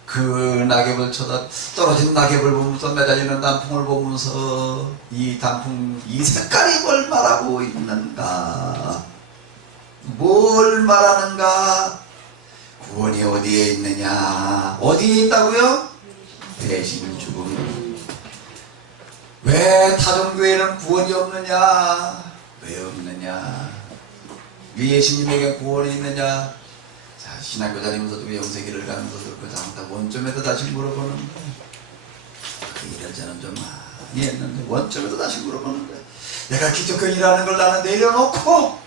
그 낙엽을 떨어진 낙엽을 보면서 매달리는 단풍을 보면서 이 단풍 이 색깔이 뭘 말하고 있는가, 뭘 말하는가. 구원이 어디에 있느냐. 어디에 있다고요? 대신 죽음. 왜 타종교회는 구원이 없느냐? 왜 없느냐? 위 예수님에게 구원이 있느냐? 자, 신학교 다니면서도 영세기를 가면서도 그 장타 원점에서 다시 물어보는 거예요. 그 일을 저는 좀 많이 했는데 원점에서 다시 물어보는 거예요. 내가 기독교인이라는 걸 나는 내려놓고,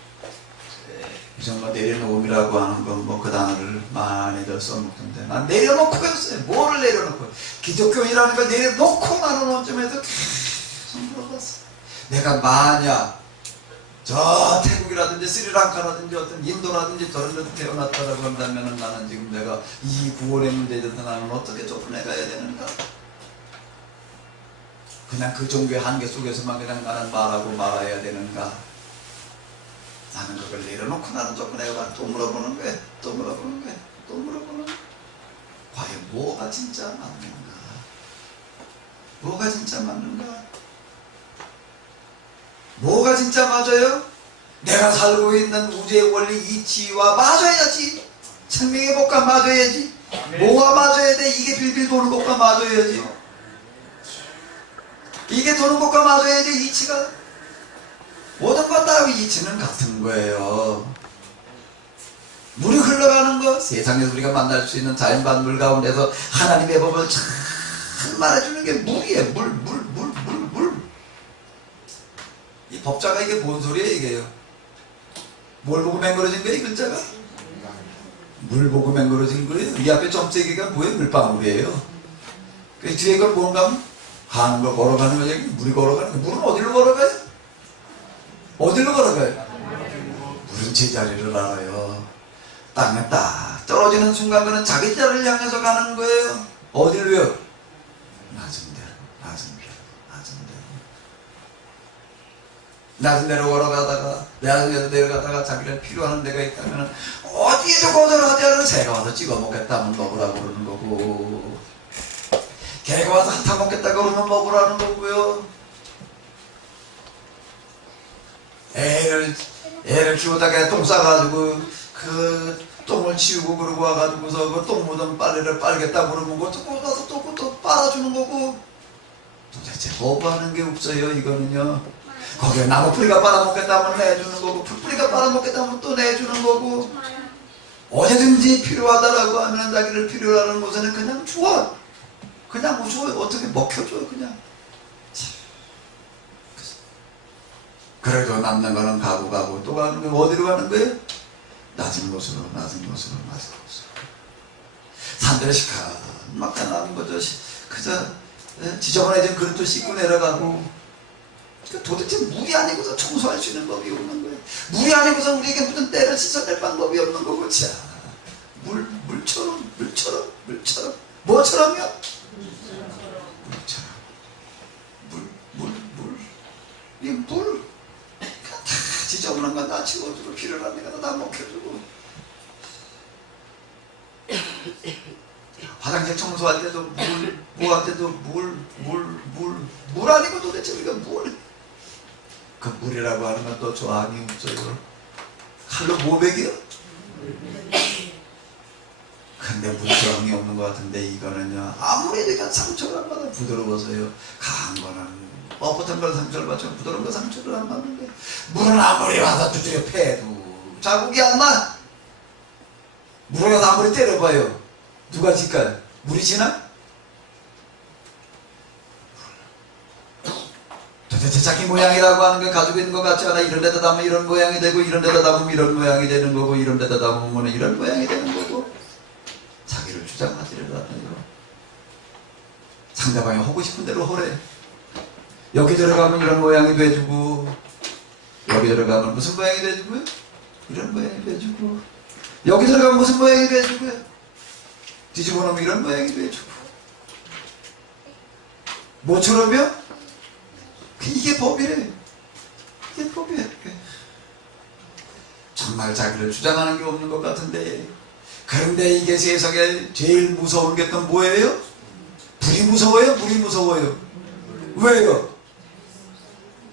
정말 내려놓음이라고 하는 건 뭐 그 단어를 많이들 써먹던데, 난 내려놓고 했어요. 뭐를 내려놓고? 기독교인이라는 걸 내려놓고 나는 원점에서 계속 물어봤어. 내가 만약 저 태국이라든지 스리랑카라든지 어떤 인도라든지 저런 데서 태어났다라고 한다면 나는 지금 내가 이 구원의 문제에 대해서 나는 어떻게 좁혀내가야 되는가? 그냥 그 종교의 한계 속에서만 그냥 나는 말하고 말아야 되는가? 나는 그걸 내려놓고 나는 좁혀내가 또 물어보는 거야. 또 물어보는 거야. 또 물어보는 거야. 과연 뭐가 진짜 맞는가? 뭐가 진짜 맞는가? 뭐가 진짜 맞아요? 내가 살고 있는 우주의 원리 이치와 맞아야지. 생명의 법과 맞아야지. 뭐가 맞아야 돼? 이게 빌빌 도는 것과 맞아야지. 이게 도는 것과 맞아야지. 이치가 모든 것 다 이치는 같은 거예요. 물이 흘러가는 것, 세상에서 우리가 만날 수 있는 자연 만물 가운데서 하나님의 법을 잘 말해주는 게 물이에요. 물. 이 법자가 이게 뭔 소리예요, 이게요? 뭘 보고 맹그러진 거예요, 이 글자가? 물 보고 맹그러진 거예요? 이 앞에 점세기가 뭐예요? 물방울이에요. 그 뒤에 건 뭔가 하면 가는 거, 걸어가는 거, 물이 걸어가는 거. 물은 어디로 걸어가요? 어디로 걸어가요? 물은 제자리를 알아요. 땅에 딱 떨어지는 순간 그는 자기 자리를 향해서 가는 거예요. 어디로요? 낮은 데로, 낮은 데로, 낮은 데로. 낮은 데로 걸어가다가, 낮은 데로 내려가다가 자기를 필요하는 데가 있다면 어디에도 거절하지 않은 새가 와서 찍어 먹겠다면 먹으라고 그러는 거고, 개가 와서 핥아 먹겠다고 그러면 먹으라는 거고요. 애를 키우다가 똥 싸가지고 그 똥을 치우고 그러고 와가지고서 그 똥 묻은 빨래를 빨겠다 그러면 또 가서 또 빨아주는 거고, 도대체 거부하는 게 없어요. 이거는요. 거기에 나무 뿌리가 빨아먹겠다면 내주는 거고, 풀뿌리가 빨아먹겠다면 또 내주는 거고, 언제든지 필요하다라고 하면 자기를 필요로 하는 곳에는 그냥 주워. 그냥 주워요. 어떻게 먹혀줘요, 그냥. 그래도 남는 거는 가고 또 가는 거예요. 어디로 가는 거예요? 낮은 곳으로. 산들에 시커멓게 나는 거죠. 그저 지저분해진 그릇도 씻고 내려가고. 도대체 물이 아니고서 청소할 수 있는 법이 없는 거예요. 물이 아니고서 우리에게 무슨 때를 씻어낼 방법이 없는 거고. 자, 물처럼. 뭐처럼요? 물처럼. 이 물. 다 지저분한 건 다 치워주고, 필요한 데가 다 먹혀주고. 화장실 청소할 때도 물, 뭐 할 때도 물 아니고 도대체 우리가 물. 그 물이라고 하는 건 또 저항이 없어요. 칼로 뭐 베겨? 근데 물저항이 없는 것 같은데, 이거는요, 아무리 내가 상처를 안 받아 부드러워서요. 강한 거는 뻣뻣한 걸 상처를 받지만 부드러운 거 상처를 안 받는데, 물은 아무리 와서 두드려 패도 자국이 안 나. 물에 가서 아무리 때려봐요. 누가 질까요? 물이 지나? 도대체 자기 모양이라고 하는 걸 가지고 있는 것 같지 않아? 이런 데다 담으면 이런 모양이 되고, 이런 데다 담으면 이런 모양이 되는 거고, 이런 데다 담으면 이런 모양이 되는 거고. 자기를 주장하지를 않아요. 상대방이 하고 싶은 대로 하래. 여기 들어가면 이런 모양이 돼주고, 여기 들어가면 무슨 모양이 돼주고요? 이런 모양이 돼주고, 여기 들어가면 무슨 모양이 돼주고요? 뒤집어 놓으면 이런 모양이 돼주고. 뭐처럼요? 이게 법이래. 이게 법이에요. 정말 자기를 주장하는 게 없는 것 같은데, 그런데 이게 세상에 제일 무서운 게 또 뭐예요? 불이 무서워요? 물이 무서워요? 왜요?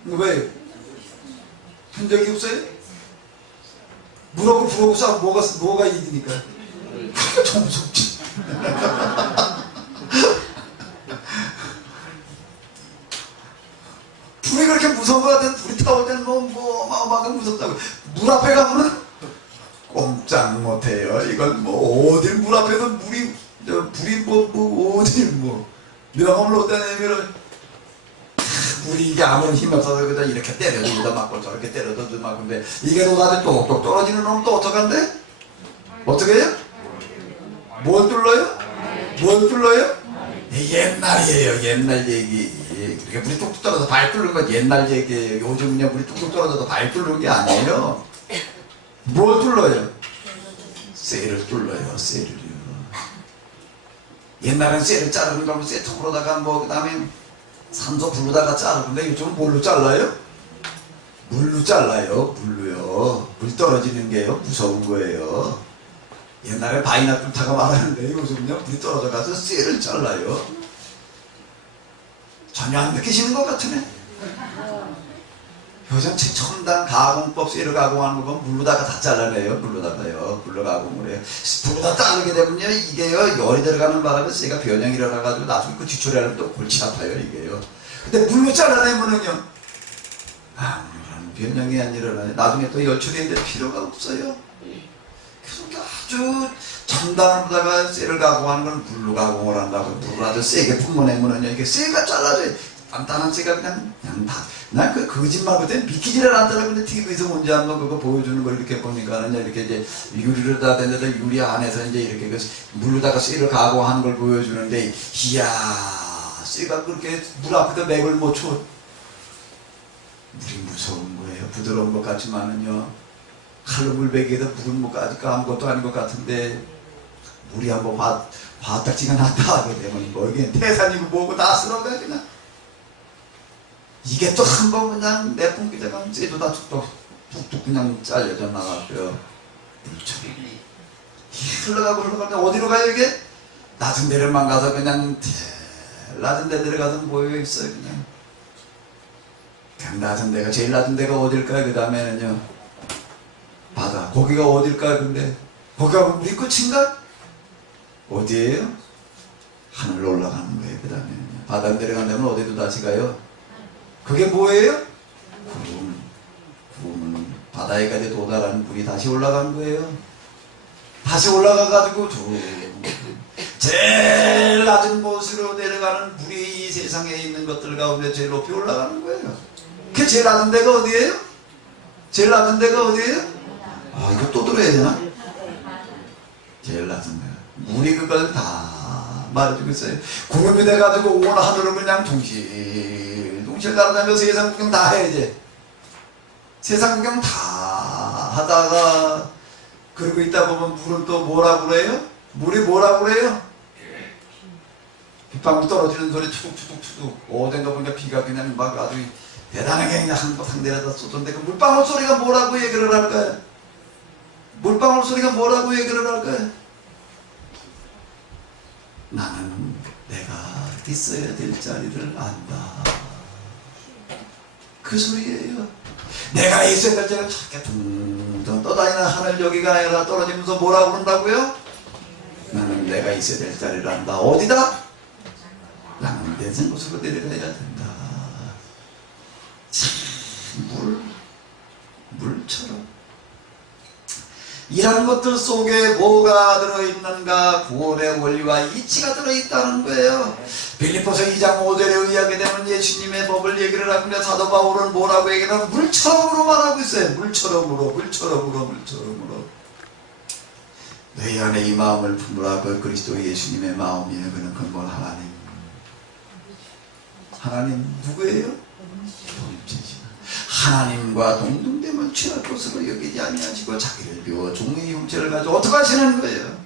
왜요? 본 적이 없어요? 물하고 불하고 싸우면 뭐가 이기니까? 그게 더 무섭지. 그렇게 무서운 것 같은 불이 타올 때는 막 무섭다고. 물 앞에 가면은 꼼짝 못해요. 이건 뭐 어딜 물 앞에서 불이 어딜 미라마를 어디다 내면은 물이 이게 아무런 힘이 없어서 그냥 이렇게 때려도 맞고 저렇게 때려도 맞고. 근데 이게 노다지 똑똑 떨어지는 놈은 또 어떡한데? 어떻게 해요? 뭘 뚫어요? 뭘 뚫어요? 옛날이에요. 옛날 얘기. 그렇게 물이 뚝뚝 떨어져서 발 뚫는 건 옛날 얘기예요. 요즘 그냥 물이 뚝뚝 떨어져서 발 뚫는 게 아니에요. 뭘 뚫어요? 쇠를 뚫어요. 쇠를요. 옛날엔 쇠를 자르는 거면 쇠통으로다가 그 다음에 산소 불로다가 자르는데 요즘은 뭘로 잘라요? 물로 잘라요. 물로요. 물 떨어지는 게요. 무서운 거예요. 옛날에 바위나 뚫다가 말하는데 요즘은요 불이 떨어져가서 쇠를 잘라요. 전혀 안 느끼시는 것 같으네. 요즘 첨단 가공법 쇠를 가공하는 거 물로다가 다 잘라내요. 물로다가요. 물로 가공을 해요. 불로다 자르게 되면요 이게요 열이 들어가는 바람에 쇠가 변형이 일어나가지고 나중에 그 뒤처리하면 또 골치 아파요 이게요. 근데 물로 잘라내면은요 아무런 변형이 안 일어나요. 나중에 또 열처리할 필요가 없어요. 그래서 아주 첨단으로다가 쇠를 가공하는 건 물로 가공을 한다고. 물을 아주 세게 뿜어내면은요 이게 쇠가 잘라져요. 단단한 쇠가 그냥 다. 난 그 거짓말 그때 믿기지를 않더라고. 근데 TV에서 언제 한번 그거 보여주는 걸 이렇게 보니까는 이렇게 이제 유리를 다 댔는데 유리 안에서 이제 이렇게 그 물로다가 쇠를 가공하는 걸 보여주는데 이야 쇠가 그렇게 물 앞에다 맥을 못 쳐. 물이 무서운 거예요. 부드러운 것 같지만은요 칼로 물베기에다 물은 뭐 아무것도 아닌 것 같은데 물이 한번 화딱지가 났다 하게 되면 뭐 이게 태산이고 뭐고 다 쓸어가 그냥. 이게 또 한 번 그냥 내뿜기다가 쇠도 다 툭툭 그냥 잘려져 나갔고요. 물처럼 흘러가고 흘러가는데 어디로 가요 이게? 낮은 데를만 가서 그냥 낮은 데 내려가서 모여 있어요 그냥. 낮은 데가 제일 낮은 데가 어딜까요? 그 다음에는요 바다. 거기가 어딜까요? 근데 거기가 물이 끝인가? 어디에요? 하늘로 올라가는 거예요. 그 다음에는요 바다 내려간다면 어디도 다시 가요? 그게 뭐예요? 구름은 바다에까지 도달하는 불이 다시 올라간 거예요. 다시 올라가가지고 제일 낮은 곳으로 내려가는 불이 이 세상에 있는 것들 가운데 제일 높이 올라가는 거예요. 그 제일 낮은 데가 어디예요? 제일 낮은 데가 어디예요? 아 이거 또 들어야 되나? 제일 낮은 데가 물이 그걸 다 말해주고 있어요. 구름이 돼가지고 온 하늘을 그냥 동실 날아다니면서 세상 구경 다 해야지. 세상 구경 다 하다가 그러고 있다 보면 물은 또 뭐라고 그래요? 물이 뭐라고 그래요? 빗방울 떨어지는 소리 투둑투둑투둑. 어딘가 보니까 비가 그냥 막 아주 대단하게 그냥 한 대에다 쏟던데 그 물방울 소리가 뭐라고 얘기를 할까요? 물방울 소리가 뭐라고 얘기를 할까요? 나는 내가 있어야 될 자리를 안다. 그 소리예요. 내가 있어야 될 자리를 저렇게 둥둥 떠다니는 하늘 여기가 아니라 떨어지면서 뭐라고 그런다고요? 나는 내가 있어야 될 자리를 안다. 어디다? 나는 내 곳으로 내려가야 된다. 참 물처럼 이런 것들 속에 뭐가 들어있는가? 구원의 원리와 이치가 들어있다는 거예요. 빌립보서 2장 5절에 의하게 되면 예수님의 법을 얘기를 하는데 사도 바울은 뭐라고 얘기를 하면 물처럼으로 말하고 있어요. 물처럼으로. 너희 안에 이 마음을 품으라. 그 그리스도 예수님의 마음이에요. 그는 근본 하나님 누구예요? 동임체시나. 하나님과 동등됨을 취할 것으로 여기지 아니하시고 자기를 비워 종의 형체를 가지고 어떻게 하시는 거예요?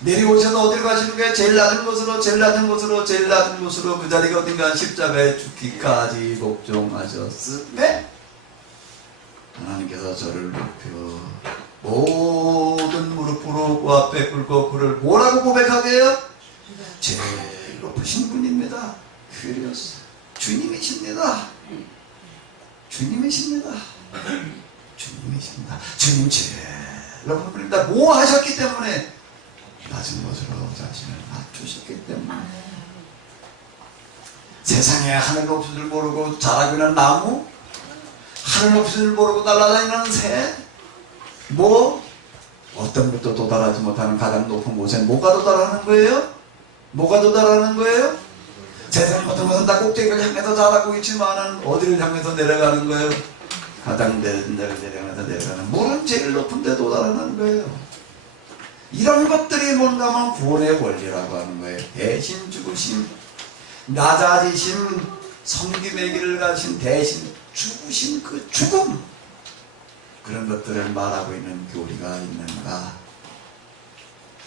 내려오셔서 어디로 가시는 거예요? 제일 낮은 곳으로 그 자리가 어딘가 십자가에 죽기까지 복종하셨으며 하나님께서 저를 높여 모든 무릎으로 그 앞에 꿇고 그를 뭐라고 고백하게 해요? 제일 높으신 분입니다. 그리스 주님이십니다. 주님 제일 높은 분입니다. 뭐 하셨기 때문에? 낮은 곳으로 자신을 낮추셨기 때문에. 세상에 하늘 높이 줄 모르고 자라고 있는 나무, 하늘 높이 줄 모르고 날아다니는 새, 뭐 어떤 것도 도달하지 못하는 가장 높은 곳에 뭐가 도달하는 거예요? 뭐가 도달하는 거예요? 세상 모든 것은 다 꼭대기를 향해서 자라고 있지만은 어디를 향해서 내려가는 거예요? 가장 내려가는 데를 향해서 내려가는, 물은 제일 높은 데 도달하는 거예요. 이런 것들이 뭔가 하면 구원의 원리라고 하는 거예요. 대신 죽으심, 낮아지심, 섬김의 길을 가신 대신 죽으신 그 죽음, 그런 것들을 말하고 있는 교리가 있는가?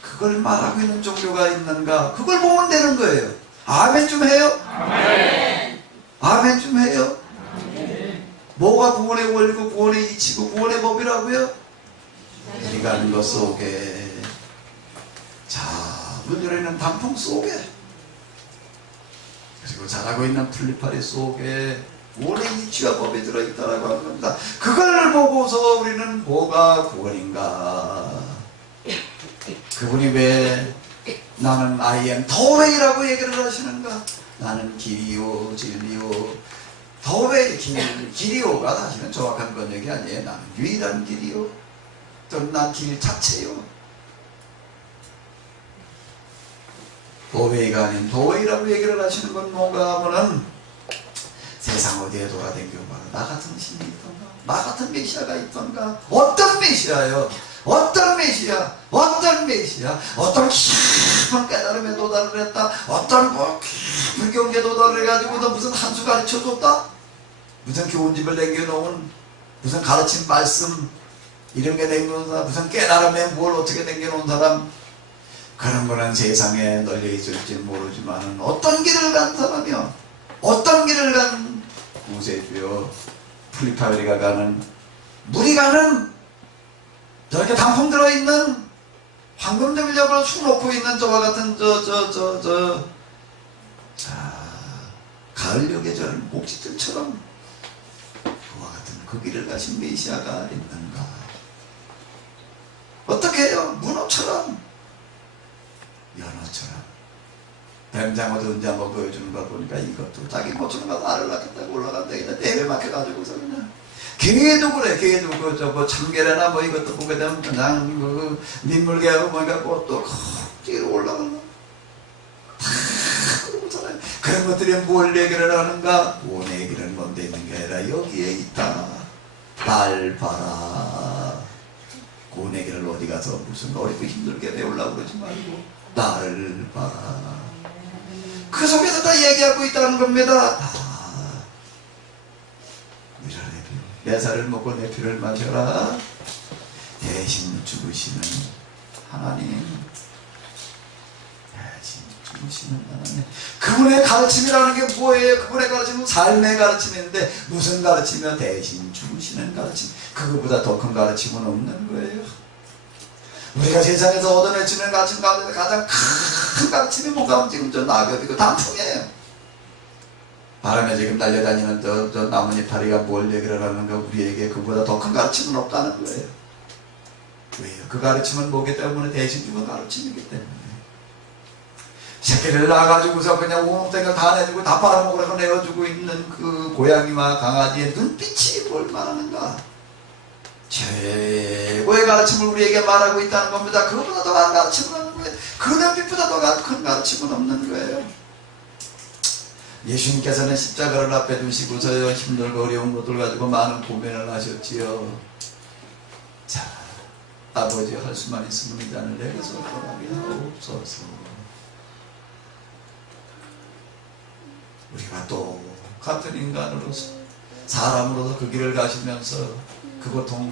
그걸 말하고 있는 종교가 있는가? 그걸 보면 되는 거예요. 아멘 좀 해요? 아멘. 아멘 좀 해요? 아멘. 뭐가 구원의 원리고 구원의 이치고 구원의 법이라고요? 이가는 것 속에, 자, 문 열리는 단풍 속에, 그리고 자라고 있는 풀잎파리 속에 구원의 이치와 법이 들어있다라고 하는 겁니다. 그걸 보고서 우리는 뭐가 구원인가? 그분이 왜 나는 I am the way라고 얘기를 하시는가? 나는 길이요 진리요, the way, 길이요가 사실은 정확한 번역이 아니에요. 나는 유일한 길이요, 또는 난 길 자체요. the way가 아닌 the way라고 얘기를 하시는 건 뭔가 하면은 세상 어디에 돌아다니고 나 같은 신이 있던가, 나 같은 메시아가 있던가. 어떤 메시아요? 어떤 메시아? 어떤 메시아? 어떤 깊은 깨달음에 도달을 했다? 어떤 깊은 경계에 도달을 해가지고도 무슨 한 수 가르쳐줬다? 무슨 교훈집을 남겨놓은 무슨 가르침 말씀 이런 게 남겨놓은 사람, 무슨 깨달음에 뭘 어떻게 남겨놓은 사람, 그런 거는 세상에 널려 있을지 모르지만 어떤 길을 간 사람이요, 어떤 길을 간 구세주요, 풀잎파리가 가는, 물이 가는, 저렇게 단풍 들어있는 황금정력으로 축 놓고 있는 저와 같은 자, 가을녘에 저런 목지들처럼 그와 같은 그 길을 가신 메시아가 있는가? 어떻게 해요? 문어처럼, 연어처럼 뱀장어도 언제 한번 보여주는 걸 보니까 이것도 자기 모처럼 가서 알을 낳겠다고 올라간다. 그냥 떼에 막혀가지고서 그냥. 개도 그래. 개도 뭐 참게래나 뭐 이것도 보게 되면 그냥 그 민물개하고 뭐니까 또 뒤로 올라가고 다 그러고 살아요. 그런 것들이 뭘 얘기를 하는가? 구원의 얘기를 뭔데 있는 게 아니라 여기에 있다. 날 봐라. 구원의 얘기를 어디 가서 무슨 어렵고 힘들게 배우려고 그러지 말고 나를 봐라. 그 속에서 다 얘기하고 있다는 겁니다. 내 살을 먹고 내 피를 마셔라. 대신 죽으시는 하나님, 대신 죽으시는 하나님. 그분의 가르침이라는 게 뭐예요? 그분의 가르침은 삶의 가르침인데 무슨 가르침이요? 대신 죽으시는 가르침. 그거보다 더 큰 가르침은 없는 거예요. 우리가 세상에서 얻어내지는 가르침 가운데 가장 큰 가르침이 뭔가 하면 지금 저 낙엽이고 단풍이에요. 바람에 지금 날려다니는 저 나뭇잎파리가 뭘 얘기를 하는가? 우리에게 그보다 더 큰 가르침은 없다는 거예요. 왜요? 그 가르침은 뭐기 때문에? 대신 죽은 가르침이기 때문에. 새끼를 낳아가지고서 그냥 온몸땡을 다 내주고 다 빨아먹으라고 내어주고 있는 그 고양이와 강아지의 눈빛이 뭘 말하는가? 최고의 가르침을 우리에게 말하고 있다는 겁니다. 그거보다 더 큰 가르침은 없는 거예요. 그 눈빛보다 더 큰 가르침은 없는 거예요. 예수님께서는 십자가를 앞에 두시고서요, 힘들고 어려운 것들 가지고 많은 고민을 하셨지요. 자, 아버지 할 수만 있으면 이 잔을 내게서 떠나게 하옵소서. 우리가 또 같은 인간으로서, 사람으로서 그 길을 가시면서 그 고통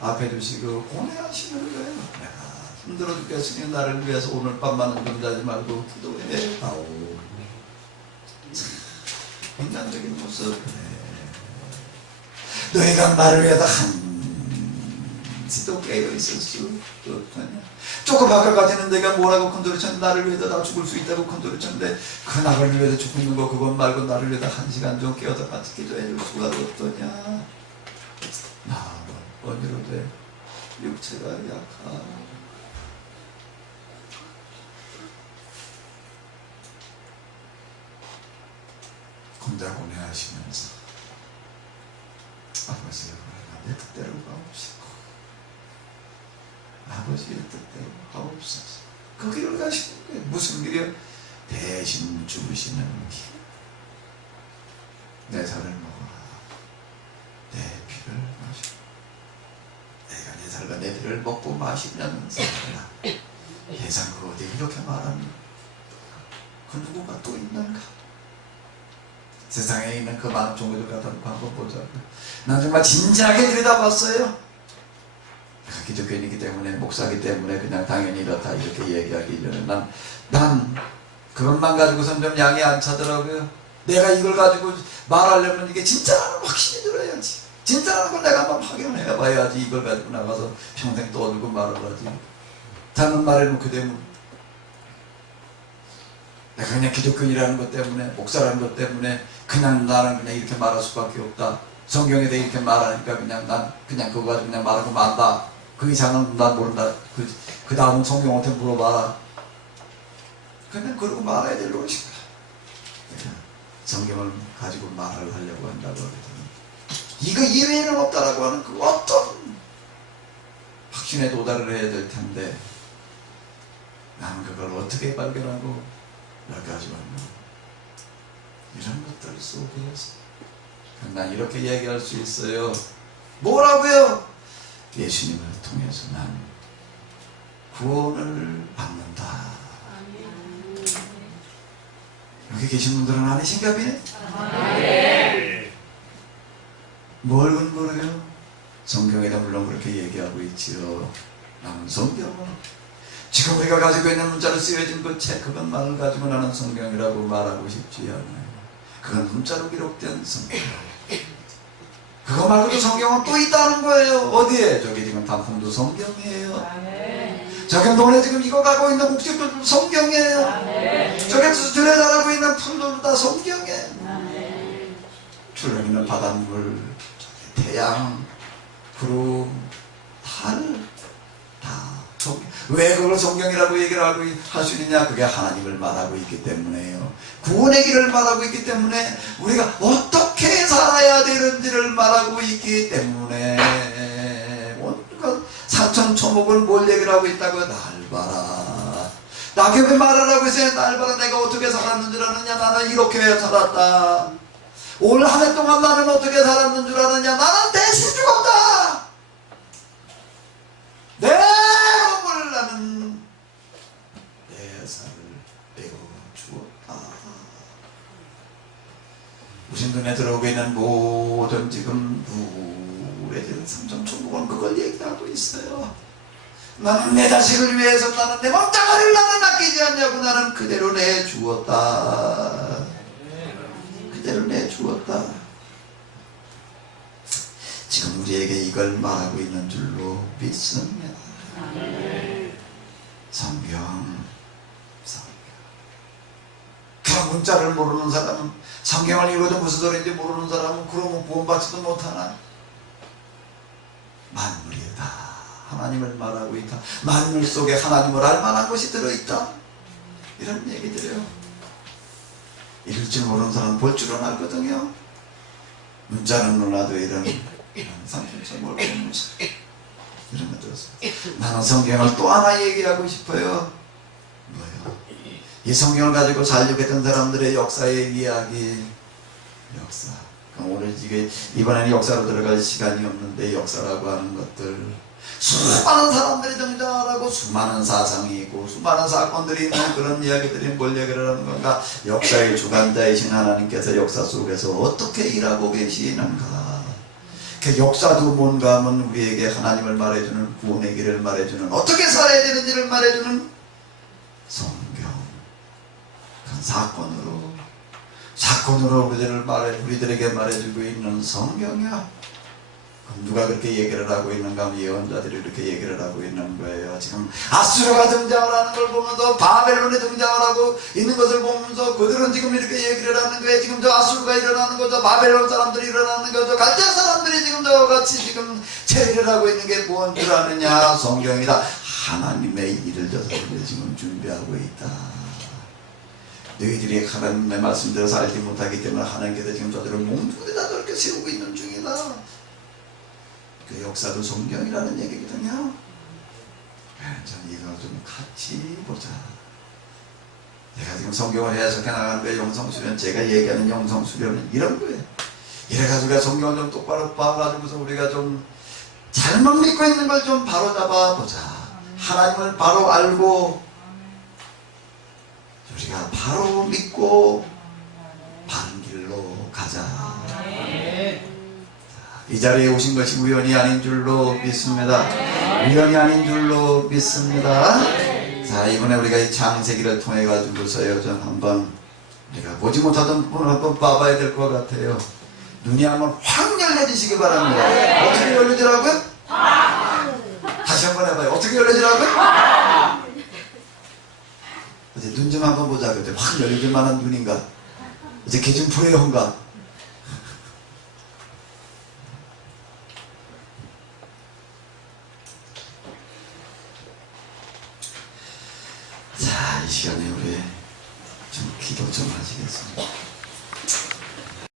앞에 두시고 고뇌하시는 거예요. 내가 힘들어 죽겠으니 나를 위해서 오늘 밤만은 잠자지 말고 기도해 아오. 인간적인 모습. 너희가 나를 위해서 한시도 깨어있을 수 없느냐? 조금 아까까지는 내가 뭐라고 큰소리쳤는데 나를 위해서 나 죽을 수 있다고 큰소리쳤는데 그 나를 위해서 죽는 거 그것 말고 나를 위해서 1시간 좀 깨어서 같이 기도해 줄 수가 없더냐? 나 어디로 돼? 육체가 약하. 혼자 고뇌하시면서 아버지의 내 뜻대로 가옵시고 아버지의 뜻대로 하옵소서. 그 길을 가시는 거예요. 무슨 길이요? 대신 죽으시는 길. 내 살을 먹어라. 내 피를 마시라. 내가 내 살과 내 피를 먹고 마시면 살아라. 예상 그 어디 이렇게 말합니다. 그 누구가 또 있는가? 세상에 있는 그 많은 종교들 갖다 놓고 한번 보자고요. 난 정말 진지하게 들여다봤어요. 내가 기독교인이기 때문에, 목사이기 때문에 그냥 당연히 이렇다 이렇게 얘기하기 전에 난 그것만 가지고선 좀 양이 안 차더라고요. 내가 이걸 가지고 말하려면 이게 진짜라는 확신이 들어야지. 진짜라는 걸 내가 한번 확인해 봐야지. 이걸 가지고 나가서 평생 떠들고 말을 하지. 다른 말해놓고 되면 내가 그냥 기독교인이라는 것 때문에, 목사라는 것 때문에 그냥 나는 그냥 이렇게 말할 수밖에 없다. 성경에 대해 이렇게 말하니까 그냥 난 그냥 그거 가지고 그냥 말하고 만다. 그 이상은 난 모른다. 그 다음은 성경한테 물어봐라. 그냥 그러고 말아야 될 노릇인가. 성경을 가지고 말을 하려고 한다고 하거든요. 이거 이외에는 없다라고 하는 그 어떤 확신에 도달을 해야 될 텐데 나는 그걸 어떻게 발견하고 여기까지 왔나. 이런 것들 속에서 난 이렇게 얘기할 수 있어요. 뭐라고요? 예수님을 통해서 난 구원을 받는다. 여기 계신 분들은 아니신가 보네? 뭘 근거로요? 성경에다 물론 그렇게 얘기하고 있지요. 나는 성경을 지금 우리가 가지고 있는 문자로 쓰여진 그 책, 그것만을 가지고 나는 성경이라고 말하고 싶지 않아요. 그건 문자로 기록된 성경. 그거 말고도 성경은 또 있다는 거예요. 어디에? 저기 지금 단풍도 성경이에요. 저기 논에 지금 이거 가고 있는 목적들도 성경이에요. 저기 들에 자라고 있는 풀들도 다 성경이에요. 출렁이는 바닷물, 태양, 구름, 달, 다 성경. 왜 그걸 성경이라고 얘기를 하고 할 수 있느냐? 그게 하나님을 말하고 있기 때문에요. 구원의 길을 말하고 있기 때문에, 우리가 어떻게 살아야 되는지를 말하고 있기 때문에, 온갖 산천초목을 뭘 얘기를 하고 있다고. 날 봐라. 낙엽의 말을 하고 있어요. 날 봐라. 내가 어떻게 살았는 줄 아느냐? 나는 이렇게 살았다. 올 한 해 동안 나는 어떻게 살았는 줄 아느냐? 나는 대신 죽었다. 내 몸을 나는 내 살을 빼고 주었다. 우리 눈에 들어오고 있는 모든 지금 우울해진 삼천초목은 그걸 얘기하고 있어요. 나는 내 자식을 위해서, 나는 내 몸뚱아리를 나는 아끼지 않냐고. 나는 그대로 내주었다. 그대로 내주었다. 지금 우리에게 이걸 말하고 있는 줄로 믿습니다. 성경. 그 문자를 모르는 사람은, 성경을 읽어도 무슨 소리인지 모르는 사람은 그러면 구원받지도 못하나? 만물이 다 하나님을 말하고 있다. 만물 속에 하나님을 알 만한 것이 들어있다. 이런 얘기들이에요. 읽을 줄 모르는 사람은 볼 줄은 알거든요. 문자는 몰라도 이런 삼천초목을 보면서 이런 것들. 나는 성경을 또 하나 얘기하고 싶어요. 뭐요? 이 성경을 가지고 살려고 했던 사람들의 역사의 이야기. 역사. 오늘 이번에는 역사로 들어갈 시간이 없는데, 역사라고 하는 것들, 수많은 사람들이 등장하고 수많은 사상이 있고 수많은 사건들이 있는 그런 이야기들이 뭘 얘기를 하는 건가? 역사의 주관자이신 하나님께서 역사 속에서 어떻게 일하고 계시는가? 그 역사도 뭔가 하면 우리에게 하나님을 말해주는, 구원의 길을 말해주는, 어떻게 살아야 되는지를 말해주는 성경. 그 사건으로 우리들에게 말해주고 있는 성경이야. 그럼 누가 그렇게 얘기를 하고 있는가 하면 예언자들이 이렇게 얘기를 하고 있는 거예요. 지금 아수르가 등장을 하는 걸 보면서, 바벨론이 등장을 하고 있는 것을 보면서 그들은 지금 이렇게 얘기를 하는 거예요. 지금 저 아수르가 일어나는 거죠. 바벨론 사람들이 일어나는 거죠. 갈대 사람들이 지금 저와 같이 지금 체리를 하고 있는 게 뭔 줄 아느냐? 성경이다. 하나님의 일을 저들이 지금 준비하고 있다. 너희들이 하나님의 말씀대로 알지 못하기 때문에 하나님께서 지금 저들을 몽둥이에다 저렇게 세우고 있는 중이다. 그 역사도 성경이라는 얘기거든요. 전 이거 좀 같이 보자. 내가 지금 성경을 해석해 나가는 거예요. 영성수련. 제가 얘기하는 영성수련은 이런 거예요. 이래가지고 우리가 성경을 좀 똑바로 봐가지고서 우리가 좀 잘못 믿고 있는 걸 좀 바로 잡아보자. 하나님을 바로 알고 우리가 바로 믿고 바른 길로 가자. 이 자리에 오신 것이 우연이 아닌 줄로 믿습니다. 우연이 아닌 줄로 믿습니다. 자, 이번에 우리가 이 창세기를 통해 가지고서요, 좀 한번 우리가 보지 못하던 분을 한번 봐봐야 될 것 같아요. 눈이 한번 확 열려지시기 바랍니다. 어떻게 열려지라고요? 다시 한번 해봐요. 어떻게 열려지라고요? 어제 눈 좀 한번 보자. 그때 확 열려질 만한 눈인가? 어제 걔 좀 보여온가? 자, 이 시간에 우리 좀 기도 좀 하시겠습니다.